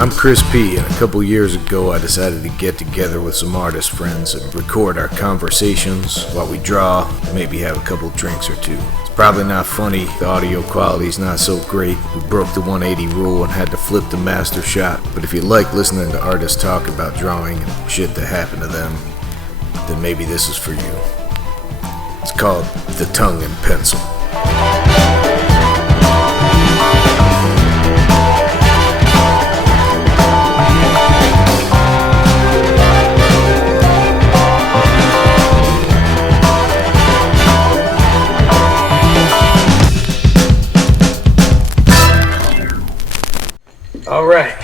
I'm Chris P, and a couple years ago I decided to get together with some artist friends and record our conversations while we draw, maybe have a couple drinks or two. It's probably not funny, the audio quality's not so great, we broke the 180 rule and had to flip the master shot, but if you like listening to artists talk about drawing and shit that happened to them, then maybe this is for you. It's called The Tongue and Pencil. All right,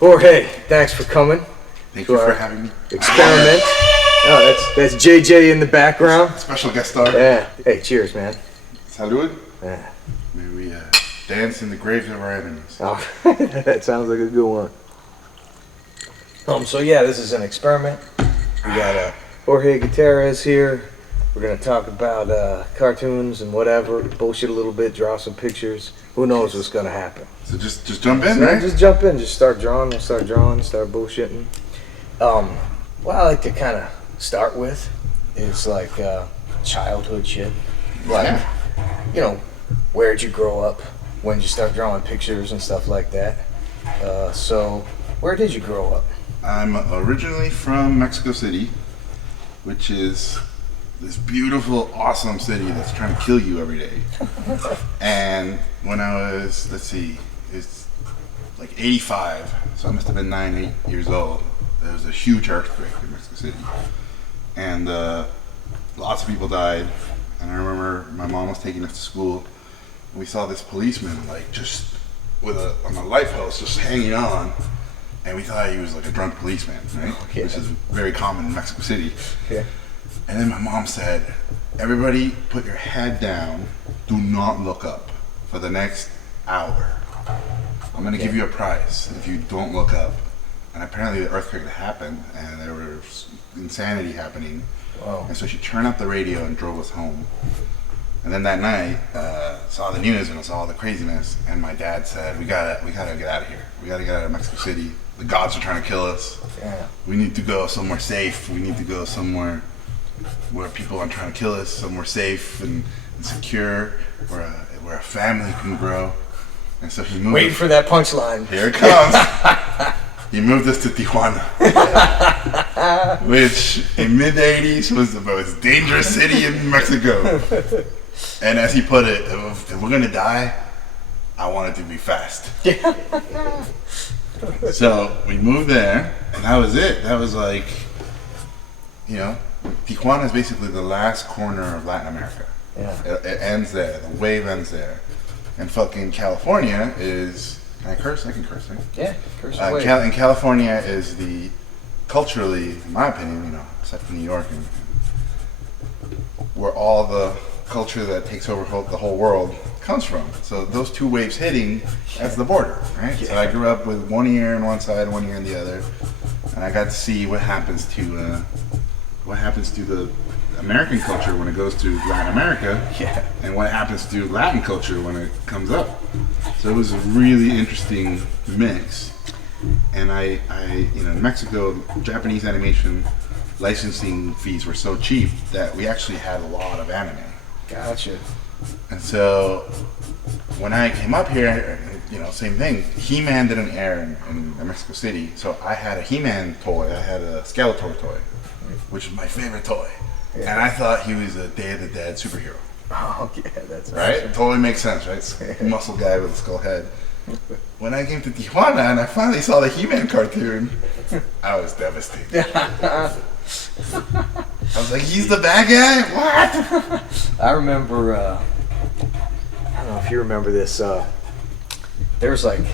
Jorge, thanks for coming. Thank you for having me. Experiment. Oh, that's JJ in the background. Special guest star. Yeah. Hey, cheers, man. Salud. Yeah. May we dance in the graves of our enemies. Oh, that sounds like a good one. So yeah, this is an experiment. We got Jorge Gutierrez here. We're gonna talk about cartoons and whatever, bullshit a little bit, draw some pictures. Who knows what's gonna happen? So just jump in, So right? Just jump in. Just start drawing. We'll start drawing. Start bullshitting. What I like to kind of start with is like childhood shit. Like, you know, where'd you grow up? When did you start drawing pictures and stuff like that? So, where did you grow up? I'm originally from Mexico City, which is this beautiful, awesome city that's trying to kill you every day. And when I was, it's like 85, so I must have been 8 years old. There was a huge earthquake in Mexico City. And lots of people died. And I remember my mom was taking us to school. And we saw this policeman, like, just on a light post, just hanging on. And we thought he was like a drunk policeman, right? Yeah. Which is very common in Mexico City. Yeah. And then my mom said, everybody put your head down, do not look up for the next hour. I'm gonna give you a prize if you don't look up. And apparently the earthquake had happened and there was insanity happening. Wow. And so she turned up the radio and drove us home. And then that night, saw the news and saw all the craziness. And my dad said, we gotta get out of here. We gotta get out of Mexico City. The gods are trying to kill us. Yeah. We need to go somewhere safe. We need to go somewhere where people aren't trying to kill us, somewhere safe and secure, where a family can grow. And so he moved. Wait for that punchline. Here it comes. He moved us to Tijuana, which in mid-'80s was the most dangerous city in Mexico. And as he put it, if we're gonna die, I want it to be fast. So we moved there, and that was it. That was like, you know, Tijuana is basically the last corner of Latin America. Yeah. It ends there. The wave ends there. And fucking California is... Can I curse? I can curse, right? Yeah. Curse away. And California is the... Culturally, in my opinion, you know, except for New York, and where all the culture that takes over the whole world comes from. So those two waves hitting, that's the border, right? Yeah. So I grew up with one ear on one side, one ear on the other. And I got to see what happens to the American culture when it goes to Latin America, and what happens to Latin culture when it comes up. So it was a really interesting mix. And I in Mexico, Japanese animation licensing fees were so cheap that we actually had a lot of anime. Gotcha. And so when I came up here, same thing. He-Man didn't air in Mexico City, so I had a He-Man toy. I had a Skeletor toy, which was my favorite toy. Yeah. And I thought he was a Day of the Dead superhero. Oh, yeah, that's right. awesome. Totally makes sense, right? Muscle guy with a skull head. When I came to Tijuana and I finally saw the He-Man cartoon, I was devastated. I was like, he's the bad guy? What? I remember, I don't know if you remember this, there was like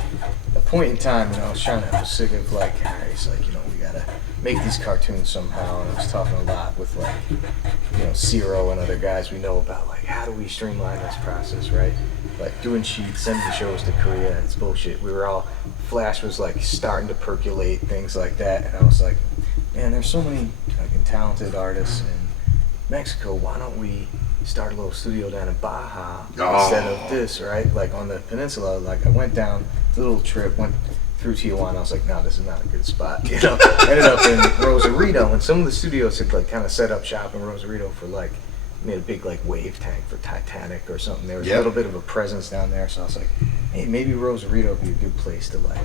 a point in time when I was sick of like, alright, it's like, we gotta make these cartoons somehow, and I was talking a lot with like, Ciro and other guys we know about, like, how do we streamline this process, right? Like doing sheets, sending the shows to Korea, it's bullshit. Flash was like starting to percolate, things like that, and I was like, man, there's so many fucking talented artists in Mexico, why don't we start a little studio down in Baja instead of this, right? Like on the peninsula, like I went down, a little trip, went through Tijuana. I was like, no, this is not a good spot. You know, ended up in Rosarito, and some of the studios had like kind of set up shop in Rosarito for like made a big like wave tank for Titanic or something. There was a little bit of a presence down there, so I was like, hey, maybe Rosarito would be a good place to like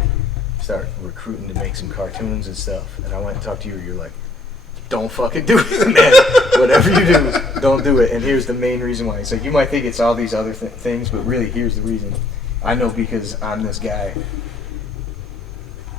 start recruiting to make some cartoons and stuff. And I went and talked to you. You're like, don't fucking do it, man. Whatever you do, don't do it. And here's the main reason why. He's like, you might think it's all these other things, but really, here's the reason. I know because I'm this guy.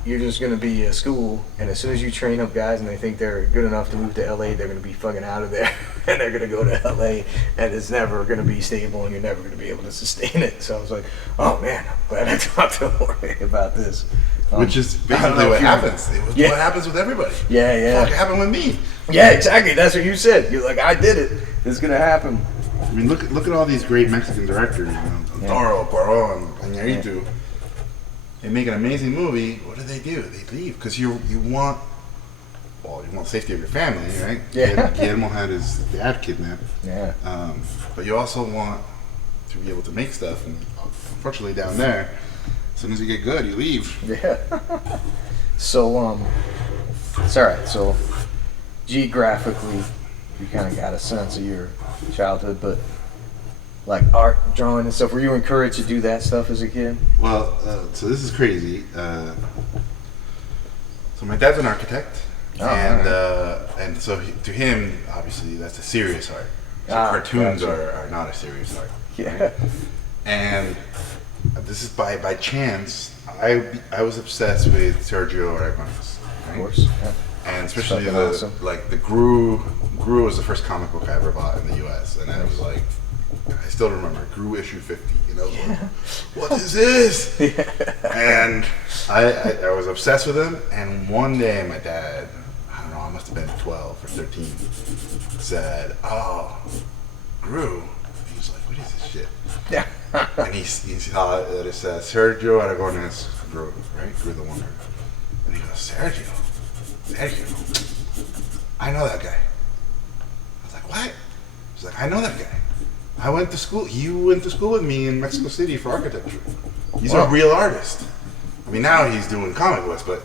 You're just going to be a school, and as soon as you train up guys and they think they're good enough to move to LA, they're going to be fucking out of there, and they're going to go to LA, and it's never going to be stable, and you're never going to be able to sustain it. So I was like, oh man, I'm glad I talked to Jorge about this. Which is basically what happens. It was what happens with everybody. Yeah, yeah. Fuck, it happened with me. Yeah, exactly. That's what you said. You're like, I did it. It's going to happen. I mean, look at all these great Mexican directors, you know, Toro, Cuarón, Iñárritu. Yeah. They make an amazing movie. What do? They leave because you want safety of your family, right? Yeah. Guillermo had his dad kidnapped. Yeah. But you also want to be able to make stuff, and unfortunately down there, as soon as you get good, you leave. Yeah. So it's all right. So geographically, you kind of got a sense of your childhood, but like art, drawing, and stuff. Were you encouraged to do that stuff as a kid? Well, so this is crazy. So my dad's an architect, and so to him, obviously, that's a serious art. So cartoons are not a serious art. Yeah. Right? And this is by chance. I was obsessed with Sergio Aragonés. Right? Of course. Yeah. And especially awesome. the Gru was the first comic book I ever bought in the U.S. And I was like, I still remember Gru issue 50. You know, like, what is this? Yeah. And I was obsessed with him. And one day, my dad, I don't know, I must have been 12 or 13, said, "Oh, Gru." He was like, "What is this shit?" Yeah. And he saw that it says Sergio Aragonés Gru, right? Gru the Wonder. And he goes, Sergio. I know that guy. I was like, what? He's like, I know that guy. I went to school. He went to school with me in Mexico City for architecture. He's a real artist. I mean, now he's doing comic books, but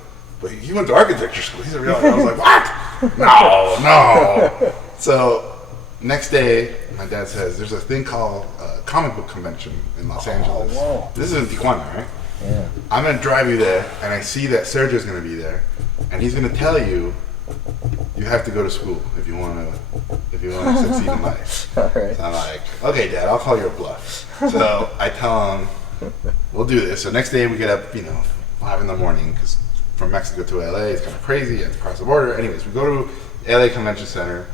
he went to architecture school. He's a real artist. I was like, what? No. So next day, my dad says, there's a thing called comic book convention in Los Angeles. Whoa. This is in Tijuana, right? Yeah. I'm going to drive you there, and I see that Sergio's going to be there, and he's going to tell you have to go to school if you want to succeed in life. All right. So I'm like, okay, Dad, I'll call your bluff. So I tell him, we'll do this. So next day we get up, 5 in the morning, because from Mexico to LA is kind of crazy. You have to cross the border. Anyways, we go to LA Convention Center.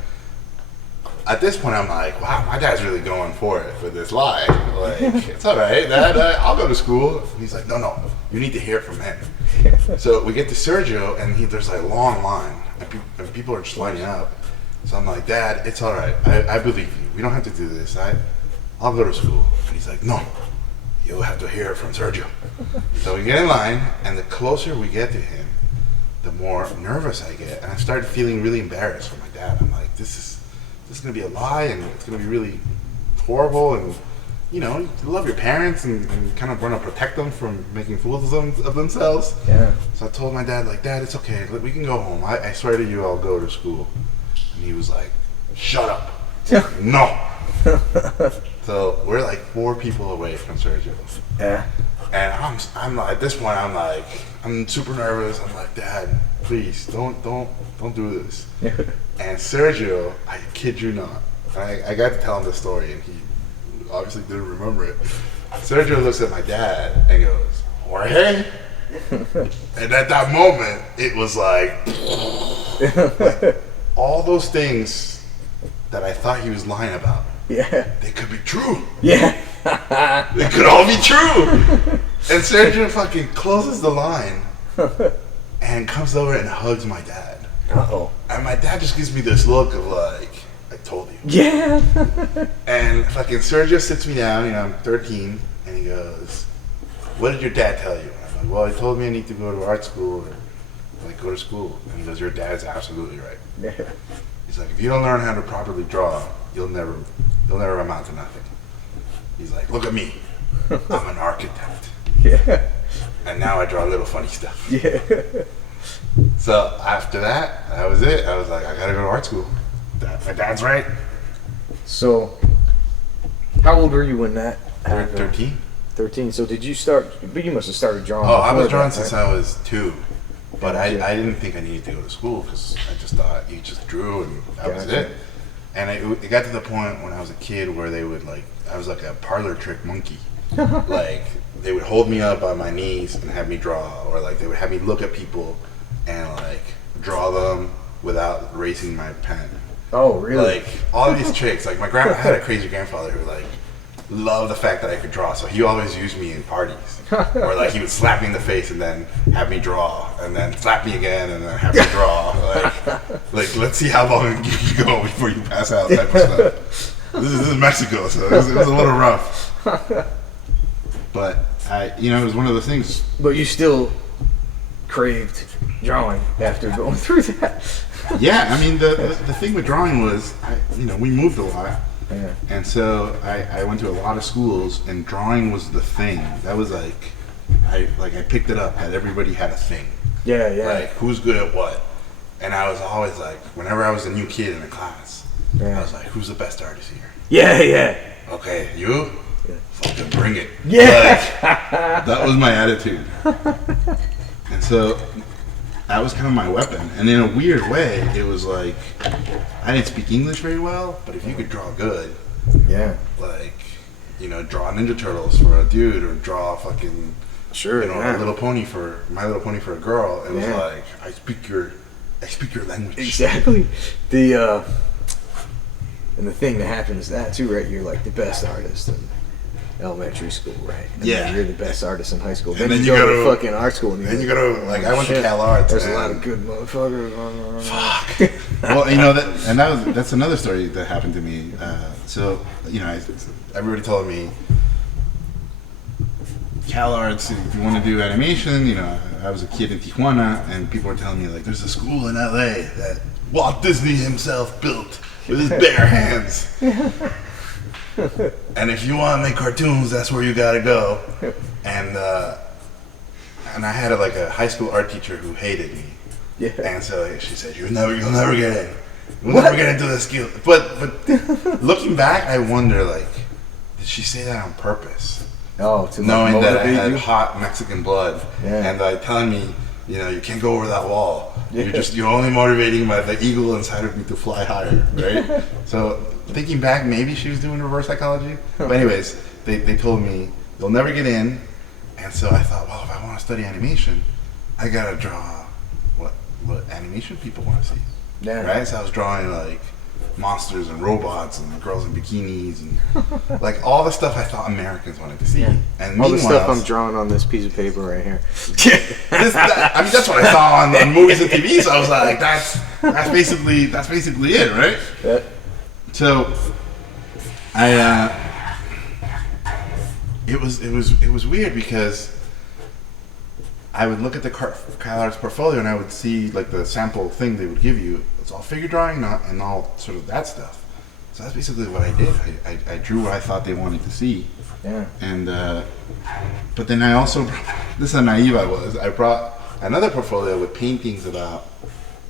At this point, I'm like, wow, my dad's really going for it for this lie. Like, it's all right, Dad, I'll go to school. And he's like, no, you need to hear from him. So we get to Sergio, and there's like a long line, and people are just lining up. So I'm like, Dad, it's all right. I believe you. We don't have to do this. I'll go to school. And he's like, no, you'll have to hear it from Sergio. So we get in line, and the closer we get to him, the more nervous I get. And I started feeling really embarrassed for my dad. I'm like, this is going to be a lie, and it's going to be really horrible, and you love your parents and kind of want to protect them from making fools of themselves. Yeah. So I told my dad, like, Dad, it's okay, we can go home. I swear to you, I'll go to school. And he was like, shut up. No. So we're like 4 people away from Sergio. Yeah. And I'm at this point, I'm super nervous. I'm like, Dad, please don't do this. And Sergio, I kid you not, I got to tell him this story, and he obviously didn't remember it. Sergio looks at my dad and goes, Jorge? And at that moment, it was like all those things that I thought he was lying about. Yeah. They could be true. Yeah. They could all be true. And Sergio fucking closes the line and comes over and hugs my dad. Uh-oh. And my dad just gives me this look of like, I told you. Yeah. And fucking Sergio sits me down, I'm 13, and he goes, what did your dad tell you? And I'm like, well, he told me I need to go to art school or go to school. And he goes, your dad's absolutely right. Yeah. He's like, if you don't learn how to properly draw, you'll never amount to nothing. He's like, look at me. I'm an architect. Yeah. and now I draw little funny stuff. Yeah. So after that was it. I was like, I gotta go to art school. My dad's right. So, how old were you when that happened? 13. 13. So did you start? But you must have started drawing. Oh, I was before drawing that, since right? I was 2. But Gotcha. I didn't think I needed to go to school because I just thought you just drew and that was Gotcha. it. And it got to the point when I was a kid where they would like, I was like a parlor trick monkey. Like they would hold me up on my knees and have me draw, or like they would have me look at people and like draw them without erasing my pen. Oh, really? Like all of these tricks. Like my grandpa had a crazy grandfather who like loved the fact that I could draw, so he always used me in parties. Or like he would slap me in the face and then have me draw, and then slap me again and then have me draw. Like let's see how long you can go before you pass out type of stuff. This is Mexico, so it was a little rough. But it was one of those things. But you still craved drawing after going through that. Yeah, I mean the thing with drawing was, we moved a lot. Yeah. And so I went to a lot of schools, and drawing was the thing. That was I picked it up that everybody had a thing. Yeah, yeah. Like who's good at what, and I was always like, whenever I was a new kid in a class, Yeah. I was like, who's the best artist here? Yeah, yeah. Okay, you, fucking bring it. Yeah. Like, that was my attitude. And so that was kind of my weapon. And in a weird way, it was like, I didn't speak English very well, but if you could draw good, Yeah. like, draw Ninja Turtles for a dude, or draw fucking, Sure. My Little Pony for a girl, it was Yeah. like, I speak your language. Exactly. And the thing that happens is that too, right? You're like the best artist in elementary school, right? And Yeah. then you're the best artist in high school. And Then you go to fucking art school, and Then you go to, like, I went to shit, Cal Arts. There's a and- lot of good motherfuckers. Fuck. Well, that's another story that happened to me. Everybody told me, Cal Arts, if you want to do animation, I was a kid in Tijuana, and people were telling me, like, there's a school in LA that Walt Disney himself built with his bare hands. And if you want to make cartoons, that's where you gotta go. And I had a high school art teacher who hated me. Yeah. And so she said, you'll never get in. You'll never get into this skill. But looking back, I wonder, like, did she say that on purpose? Oh, to Knowing that I motivate had you? hot Mexican blood, Yeah. and telling me, you can't go over that wall. Yeah. You're only motivating the eagle inside of me to fly higher, right? So thinking back, maybe she was doing reverse psychology. But anyways, they told me you'll never get in, and so I thought, well, if I want to study animation, I gotta draw what animation people want to see, Yeah. right? So I was drawing like monsters and robots and girls in bikinis and like all the stuff I thought Americans wanted to see. Yeah. And All the meanwhile, stuff I'm drawing on this piece of paper right here. that's what I saw on movies and TV. So I was like, that's basically it, right? Yeah. So it was weird because I would look at the Cal Arts portfolio and I would see like the sample thing they would give you. It's all figure drawing and all sort of that stuff. So that's basically what I did. I drew what I thought they wanted to see. Yeah. And but then I also, this is how naive I was. I brought another portfolio with paintings about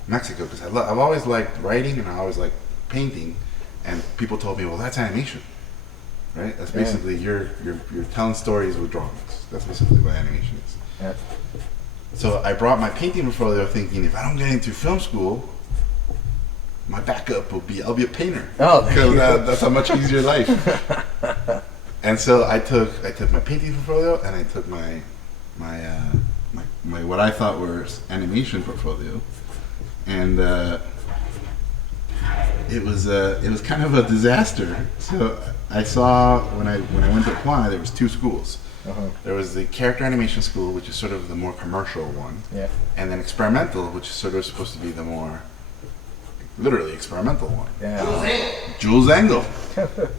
Mexico because I've always liked writing and I always liked painting. And people told me, well, that's animation, right? That's basically you're telling stories with drawings. That's basically what animation is. Yeah. So I brought my painting portfolio thinking if I don't get into film school, my backup will be I'll be a painter. Oh, because that's a much easier life. And so I took my painting portfolio and I took my what I thought was animation portfolio, and it was kind of a disaster. So I saw when I went to apply, there was 2 schools. Uh-huh. There was the character animation school, which is sort of the more commercial one, Yeah. and then experimental, which is sort of supposed to be the more literally experimental one. Yeah. Jules Engel.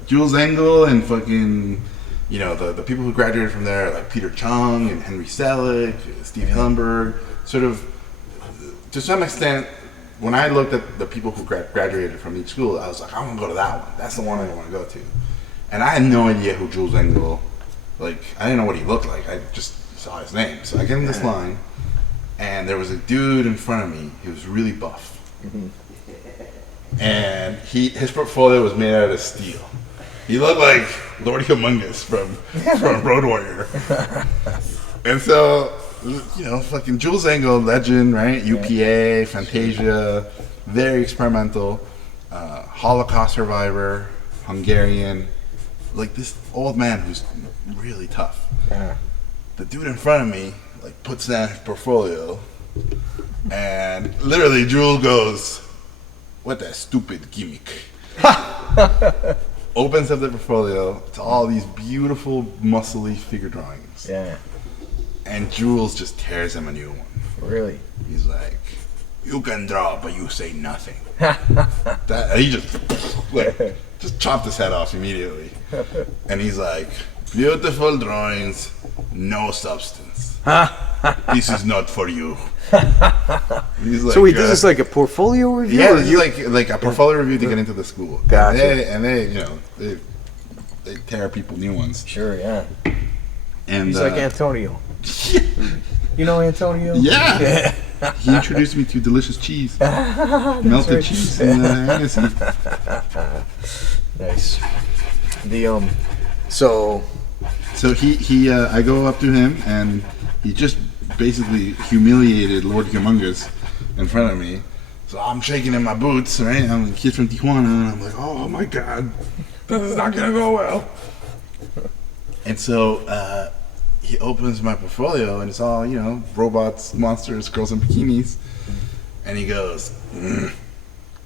Jules Engel and fucking, the people who graduated from there, like Peter Chung and Henry Selick, Steve Hillenberg, sort of, to some extent, when I looked at the people who graduated from each school, I was like, I want to go to that one. That's the one I want to go to. And I had no idea who Jules Engel, like, I didn't know what he looked like. saw his name. So I give him this line, and there was a dude in front of me. He was really buff, and his portfolio was made out of steel. He looked like Lord Humongous from Road Warrior. And so, you know, fucking Jules Engel, legend, right? UPA, Fantasia, very experimental, Holocaust survivor, Hungarian, like this old man who's really tough. Yeah. The dude in front of me, like, puts down his portfolio, and literally Jules goes, "What that stupid gimmick?" Opens up the portfolio. It's all these beautiful, muscly figure drawings. Yeah. And Jules just tears him a new one. Really? He's like, "You can draw, but you say nothing." He just chopped his head off immediately. And he's like, "Beautiful drawings, no substance. This is not for you." He's like, so wait, this is like a portfolio review? Yeah, this is like a portfolio review to get into the school. Gotcha. And they, you know, they tear people new ones. Sure, yeah. And he's like Antonio. You know Antonio? Yeah. He introduced me to delicious cheese, melted cheese, and Hennessy. Nice. The So I go up to him, and he just basically humiliated Lord Humongous in front of me. So I'm shaking in my boots, right? I'm a kid from Tijuana, and I'm like, "Oh my god, this is not gonna go well." And so he opens my portfolio, and it's all, you know, robots, monsters, girls in bikinis. And he goes,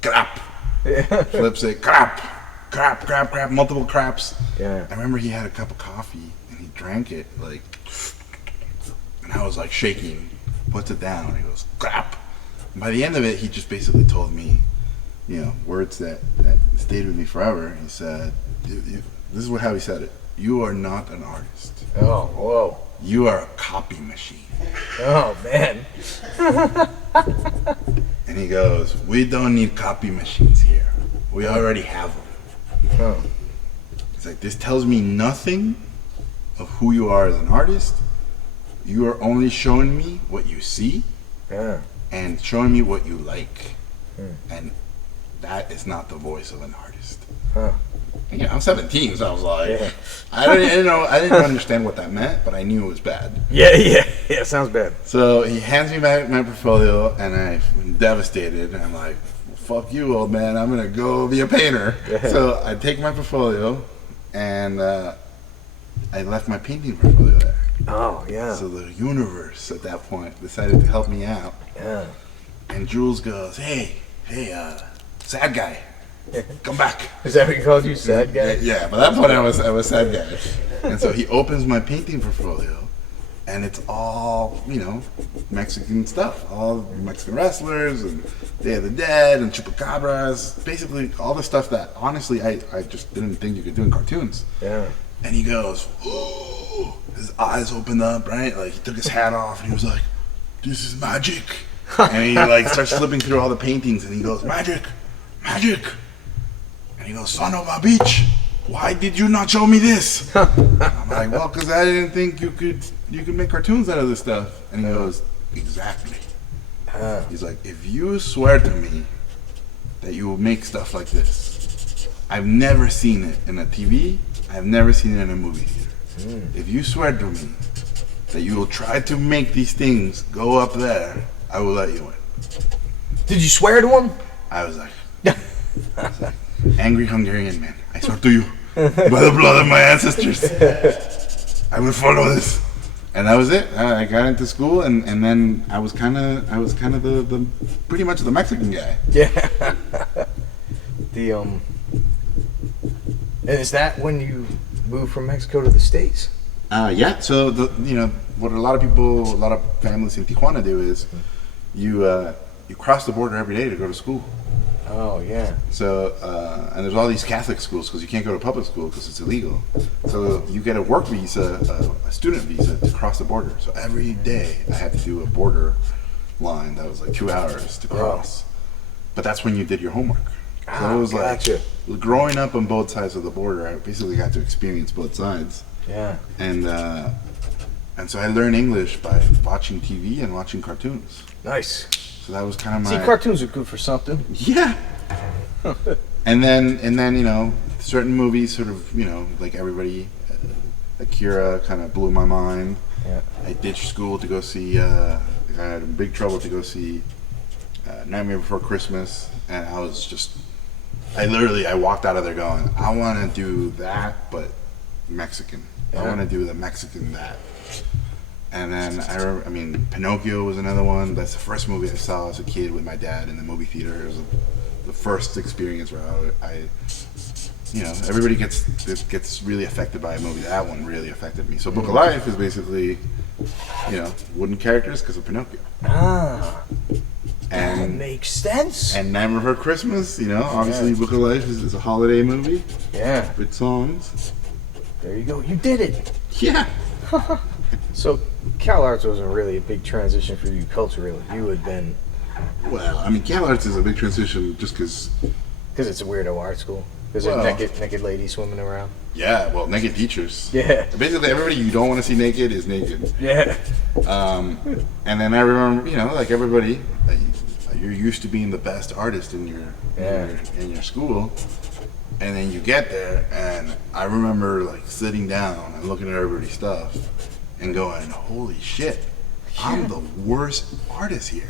"Crap." Flips it, crap, multiple craps. Yeah. I remember he had a cup of coffee, and he drank it, like, and I was like shaking, puts it down, and he goes, "Crap." And by the end of it, he just basically told me, you know, words that stayed with me forever. He said, this is how he said it: "You are not an artist. Oh, whoa. You are a copy machine." Oh, man. And he goes, "We don't need copy machines here. We already have them." Oh. It's like, this tells me nothing of who you are as an artist. You are only showing me what you see, Yeah. and showing me what you like. And that is not the voice of an artist. Huh. You know, I'm 17, so I was like, Yeah. I didn't understand what that meant, but I knew it was bad. Yeah, sounds bad. So he hands me back my portfolio, and I'm devastated. And I'm like, "Fuck you, old man. I'm gonna go be a painter." Yeah. So I take my portfolio, and I left my painting portfolio there. Oh, yeah. So the universe at that point decided to help me out. Yeah. And Jules goes, hey, sad guy, come back." Is that what he called you, sad guy? Yeah, by that point I was sad guy. And so he opens my painting portfolio, and it's all, you know, Mexican stuff. All Mexican wrestlers and Day of the Dead and Chupacabras. Basically all the stuff that honestly I just didn't think you could do in cartoons. Yeah. And he goes, "Ooh," his eyes opened up, right? Like, he took his hat off, and he was like, "This is magic." And he like starts flipping through all the paintings, and he goes, "Magic, magic." And he goes, "Son of a bitch, why did you not show me this?" I'm like, "Well, because I didn't think you could make cartoons out of this stuff." And he goes, "Exactly." He's like, "If you swear to me that you will make stuff like this, I've never seen it in a TV, I've never seen it in a movie theater. If you swear to me that you will try to make these things go up there, I will let you in." Did you swear to him? I was like, "Angry Hungarian man, I swear to you, by the blood of my ancestors, I will follow this." And that was it. I got into school, and then I was kind of the pretty much the Mexican guy. Yeah. And is that when you moved from Mexico to the States? Yeah. So what a lot of families in Tijuana do is you cross the border every day to go to school. Oh, yeah. So, and there's all these Catholic schools because you can't go to public school because it's illegal. So you get a work visa, a student visa to cross the border. So every day I had to do a border line that was like 2 hours to cross. But that's when you did your homework. So it was gotcha. Like growing up on both sides of the border, I basically got to experience both sides. Yeah. And And so I learned English by watching TV and watching cartoons. Nice. So that was kind of my... See, cartoons are good for something. Yeah. and then you know, certain movies sort of, you know, like everybody, Akira kind of blew my mind. Yeah. I ditched school to go see, I had in big trouble to go see Nightmare Before Christmas, and I was just, I walked out of there going, I want to do that, but Mexican. I want to do the Mexican that. And then I mean, Pinocchio was another one. That's the first movie I saw as a kid with my dad in the movie theater. It was the first experience where I you know, everybody gets really affected by a movie. That one really affected me. So Book of Life is basically, you know, wooden characters because of Pinocchio. Ah. And that makes sense. And Nightmare Before Christmas, you know, obviously Book of Life is a holiday movie. Yeah. With songs. There you go. You did it. Yeah. So Cal Arts wasn't really a big transition for you culturally. You had been... Well, I mean, Cal Arts is a big transition just because... Because it's a weirdo art school. Because there's naked ladies swimming around. Yeah, well, naked teachers. Yeah. Basically, everybody you don't want to see naked is naked. Yeah. And then I remember, you know, like everybody, you're used to being the best artist in your school, and then you get there, and I remember like sitting down and looking at everybody's stuff and going, "Holy shit, I'm the worst artist here."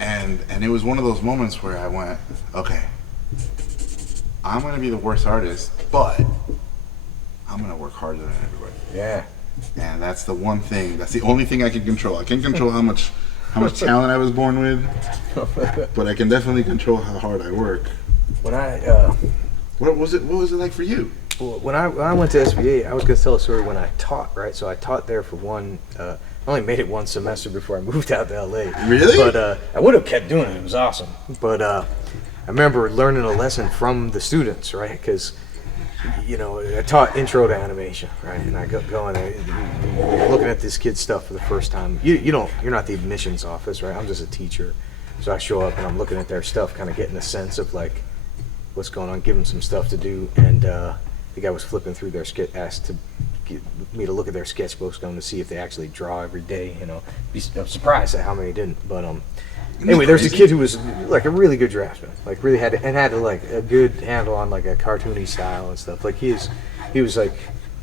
And it was one of those moments where I went, okay, I'm going to be the worst artist, but I'm going to work harder than everybody. Yeah. And that's the one thing, that's the only thing I can control. I can't control how much talent I was born with, but I can definitely control how hard I work. When I... What was it like for you? Well, when I went to SVA, I was going to tell a story when I taught, right? So I taught there for one... I only made it one semester before I moved out to LA. Really? But I would have kept doing it. It was awesome. But I remember learning a lesson from the students, right? Because, you know, I taught intro to animation, right? And I go in there, you're looking at this kid's stuff for the first time. You're not the admissions office, right? I'm just a teacher. So I show up and I'm looking at their stuff, kind of getting a sense of like what's going on, give them some stuff to do. And the guy was flipping through their skit, asked to get me to look at their sketchbooks, going to see if they actually draw every day. You know, I'm surprised at how many didn't. But anyway, there's a kid who was like a really good draftsman, like really had like a good handle on like a cartoony style and stuff. Like he was like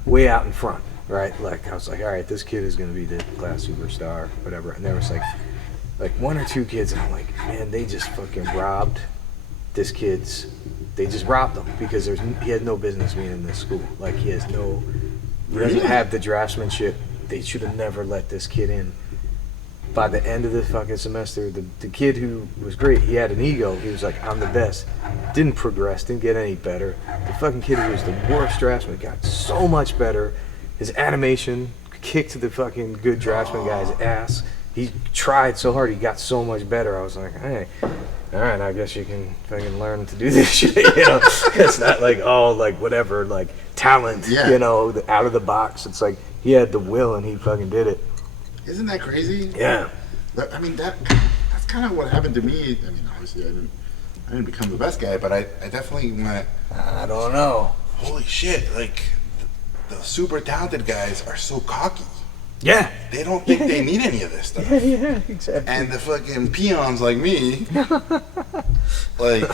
way out in front, right? Like I was like, all right, this kid is going to be the class superstar, whatever. And there was like one or two kids, and I'm like, man, they just fucking robbed this kid's. They just robbed him because he had no business being in this school. Like he doesn't have the draftsmanship. They should have never let this kid in. By the end of the fucking semester, the kid who was great, he had an ego. He was like, I'm the best. Didn't progress, didn't get any better. The fucking kid who was the worst draftsman got so much better. His animation kicked the fucking good draftsman guy's ass. He tried so hard, he got so much better. I was like, hey, all right, I guess you can fucking learn to do this shit, you know? It's not like, oh, like whatever, like talent, you know, out of the box. It's like he had the will and he fucking did it. Isn't that crazy? Yeah. I mean, that's kind of what happened to me. I mean, obviously I didn't become the best guy, but I definitely went, I don't know. Holy shit, like the super talented guys are so cocky. Yeah. They don't think they need any of this stuff. Yeah, exactly. And the fucking peons like me, like,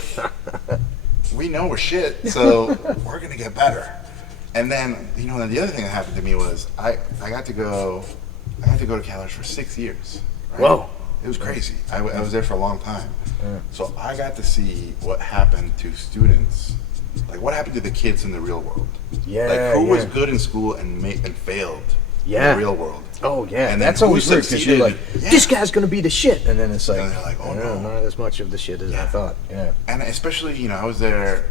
we know we're shit, so we're going to get better. And then, you know, the other thing that happened to me was I got to go to Cal Arts for 6 years. Right? Whoa. It was crazy. I was there for a long time. So I got to see what happened to students. Like, what happened to the kids in the real world? Yeah. Like, who was good in school and failed in the real world? Oh, yeah. And that's always weird because you're like, this guy's going to be the shit. And then it's like, and they're like, oh, no. Not as much of the shit as I thought. Yeah. And especially, you know, I was there,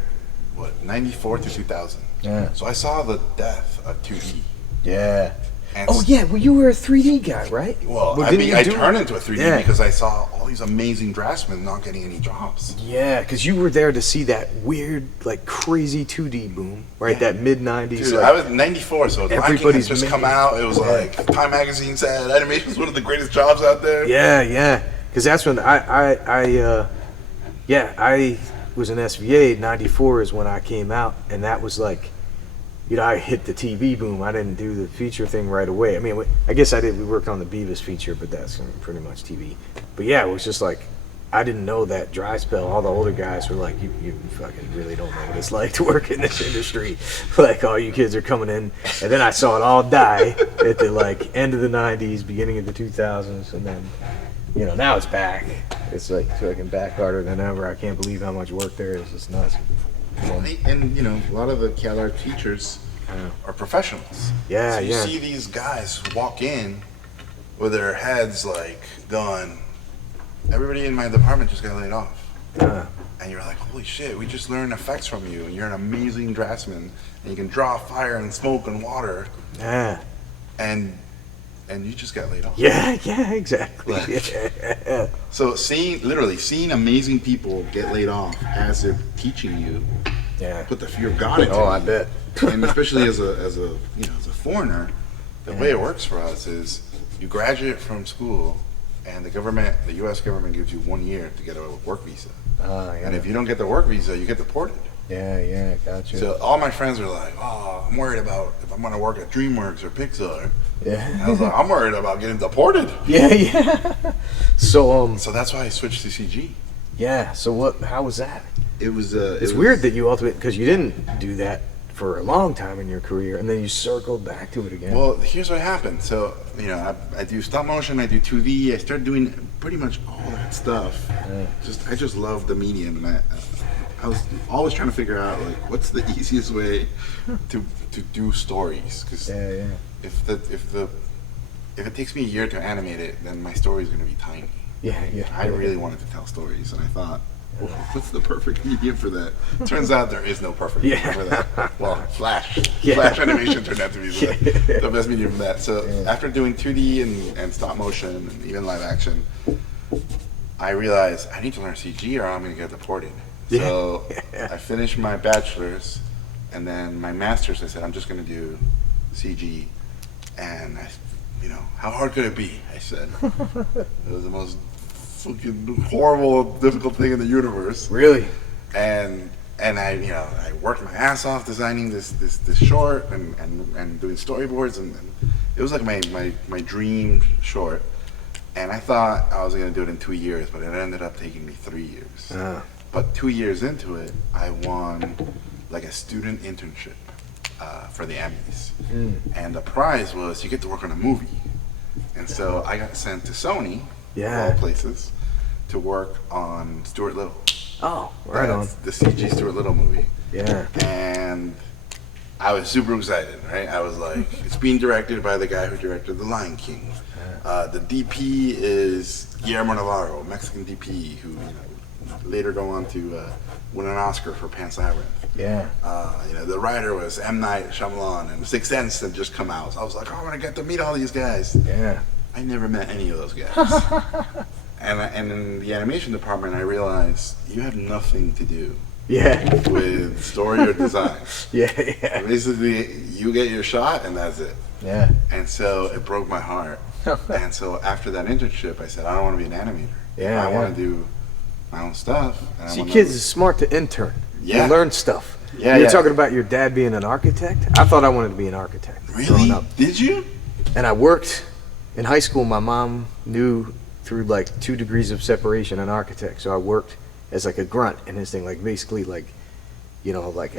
94 to 2000. Yeah. So I saw the death of 2D. Yeah. And well, you were a 3D guy, right? Well, I turned into a 3D because I saw all these amazing draftsmen not getting any jobs. Yeah, because you were there to see that weird, like, crazy 2D boom, right? That mid-90s. Dude, like, I was 94, so the Lion King had just come out. It was like, Time Magazine said animation was one of the greatest jobs out there. Yeah. Because that's when I was in SVA. 94 is when I came out, and that was like, you know, I hit the TV boom. I didn't do the feature thing right away. I mean, I guess I did. We worked on the Beavis feature, but that's pretty much TV. But yeah, it was just like, I didn't know that dry spell. All the older guys were like, you fucking really don't know what it's like to work in this industry. Like, all you kids are coming in. And then I saw it all die at the like end of the 90s, beginning of the 2000s. And then, you know, now it's back. It's like fucking back harder than ever. I can't believe how much work there is. It's nuts. And you know, a lot of the CalArt teachers are professionals. Yeah, so you yeah. see these guys walk in with their heads like done. Everybody in my department just got laid off. And you're like, holy shit, we just learned effects from you. And you're an amazing draftsman. And you can draw fire and smoke and water. Yeah. And you just got laid off. Yeah, yeah, exactly. Yeah. So literally seeing amazing people get laid off as they're teaching you, put the fear of God into I bet. And especially as a foreigner, the way it works for us is you graduate from school, and the U.S. government gives you 1 year to get a work visa. And if you don't get the work visa, you get deported. Yeah, gotcha. So all my friends are like, oh, I'm worried about if I'm going to work at DreamWorks or Pixar. Yeah. And I was like, I'm worried about getting deported. Yeah. So that's why I switched to CG. Yeah. So how was that? It was. It's weird that you ultimately, because you didn't do that for a long time in your career, and then you circled back to it again. Well, here's what happened. So, you know, I do stop motion, I do 2D, I started doing pretty much all that stuff. I just love the medium, and I was always trying to figure out like what's the easiest way to do stories, because if it takes me a year to animate it, then my story is going to be tiny. I really wanted to tell stories, and I thought, well, what's the perfect medium for that? Turns out there is no perfect medium for that. Well, Flash animation turned out to be the best medium for that. So after doing 2D and stop motion and even live action, I realized I need to learn CG or I'm going to get deported. So I finished my bachelor's, and then my master's, I said, I'm just going to do CG. And how hard could it be? I said. It was the most fucking horrible, difficult thing in the universe. Really? And I worked my ass off designing this short and doing storyboards, and it was like my dream short. And I thought I was going to do it in 2 years, but it ended up taking me 3 years. But 2 years into it, I won like a student internship for the Emmys. And the prize was you get to work on a movie. And so I got sent to Sony, of all places, to work on Stuart Little. Oh, right on. The CG Stuart Little movie. Yeah. And I was super excited, right? I was like, it's being directed by the guy who directed The Lion King. The DP is Guillermo Navarro, Mexican DP, who later go on to win an Oscar for Pan's Labyrinth. Yeah. The writer was M. Night Shyamalan, and The Sixth Sense had just come out. So I was like, oh, I'm going to get to meet all these guys. Yeah. I never met any of those guys. And in the animation department, I realized you have nothing to do with story or design. Basically, you get your shot, and that's it. Yeah. And so it broke my heart. And so after that internship, I said, I don't want to be an animator. I want to do my own stuff. And See, kids, it's smart to intern. You learn stuff. You're talking about your dad being an architect? I thought I wanted to be an architect. Really? Did you? And I worked in high school. My mom knew through like 2 degrees of separation an architect. So I worked as like a grunt in his thing, like basically like, like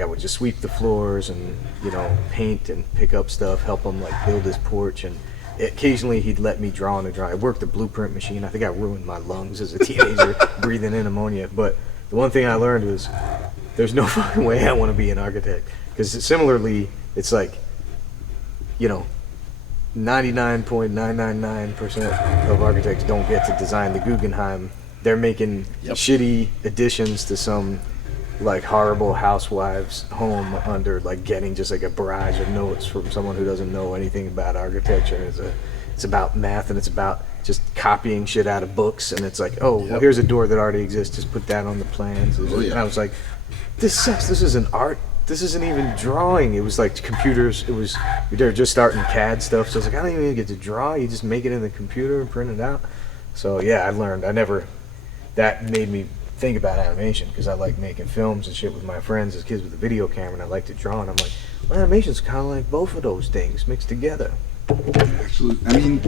I would just sweep the floors and, paint and pick up stuff, help him like build his porch. And occasionally he'd let me draw on a drawing. I worked the blueprint machine. I think I ruined my lungs as a teenager breathing in ammonia. But the one thing I learned was there's no fucking way I want to be an architect. Because similarly, it's like, 99.999% of architects don't get to design the Guggenheim. They're making shitty additions to some like horrible housewife's home under like getting just like a barrage of notes from someone who doesn't know anything about architecture. It's about math, and it's about just copying shit out of books, and it's like, well, here's a door that already exists, just put that on the plans. And I was like, this sucks. This isn't art. This isn't even drawing. It was like computers. They're just starting CAD stuff. So I was like, I don't even get to draw. You just make it in the computer and print it out. So yeah, I learned. That made me think about animation because I like making films and shit with my friends as kids with a video camera, and I like to draw. And I'm like, well, animation's kind of like both of those things mixed together. Actually, I mean,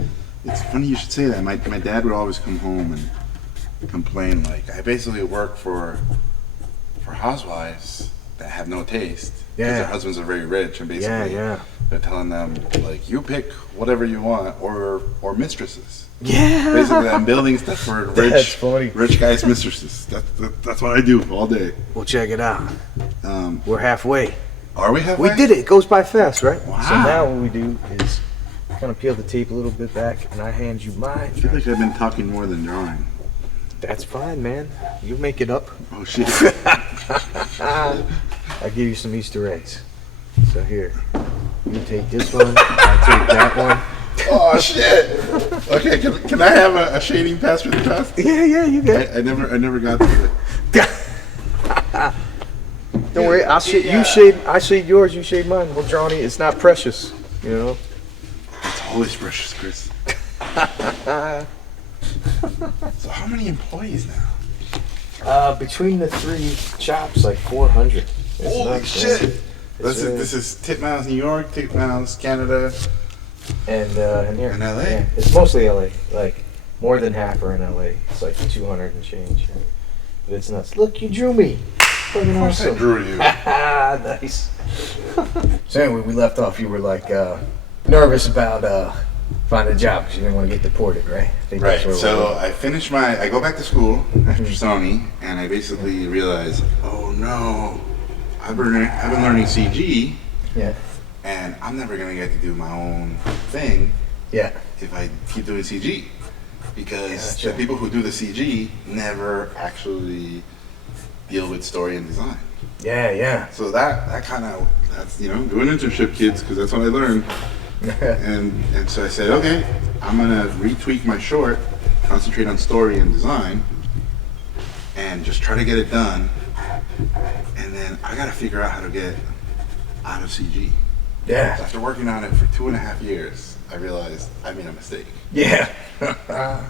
it's funny you should say that. My dad would always come home and complain, like, I basically work for housewives that have no taste. Because their husbands are very rich, and basically they're telling them, like, you pick whatever you want, or mistresses. Yeah. Basically, I'm building stuff for rich guys' mistresses. That's what I do all day. Well, check it out. We're halfway. Are we halfway? We did it. It goes by fast, right? Wow. So now what we do is kind of peel the tape a little bit back, and I hand you mine. I feel like I've been talking more than drawing. That's fine, man. You make it up. Oh, shit. I'll give you some Easter eggs. So here, you take this one, I take that one. Oh, shit. Okay, can I have a shading pass for the test? Yeah, you got it. I never got to it. Don't worry, I'll shade. You shade. I shade yours. You shade mine. Well, Johnny, it's not precious, you know. It's always precious, Chris. So how many employees now? Between the three shops, like 400. It's Holy nuts, shit! man. This is Titmouse, New York, Titmouse, Canada, and here. and LA. Yeah, it's mostly LA. Like more than half are in LA. It's like 200 and change. But it's nuts. Look, you drew me. Fucking awesome. I drew you. Nice. So anyway, we left off. You were like nervous about finding a job because you didn't want to get deported, right? I think Right. that's where So I go back to school after Sony, and I basically realize, oh no, I've been learning CG, Yeah. and I'm never gonna get to do my own thing Yeah. if I keep doing CG, because Gotcha. the people who do the CG never actually deal with story and design. Yeah. So that's doing internship, kids, because that's what I learned. And so I said, okay, I'm gonna retweak my short, concentrate on story and design, and just try to get it done. And then I gotta figure out how to get out of CG. Yeah. So after working on it for 2.5 years, I realized I made a mistake. Yeah.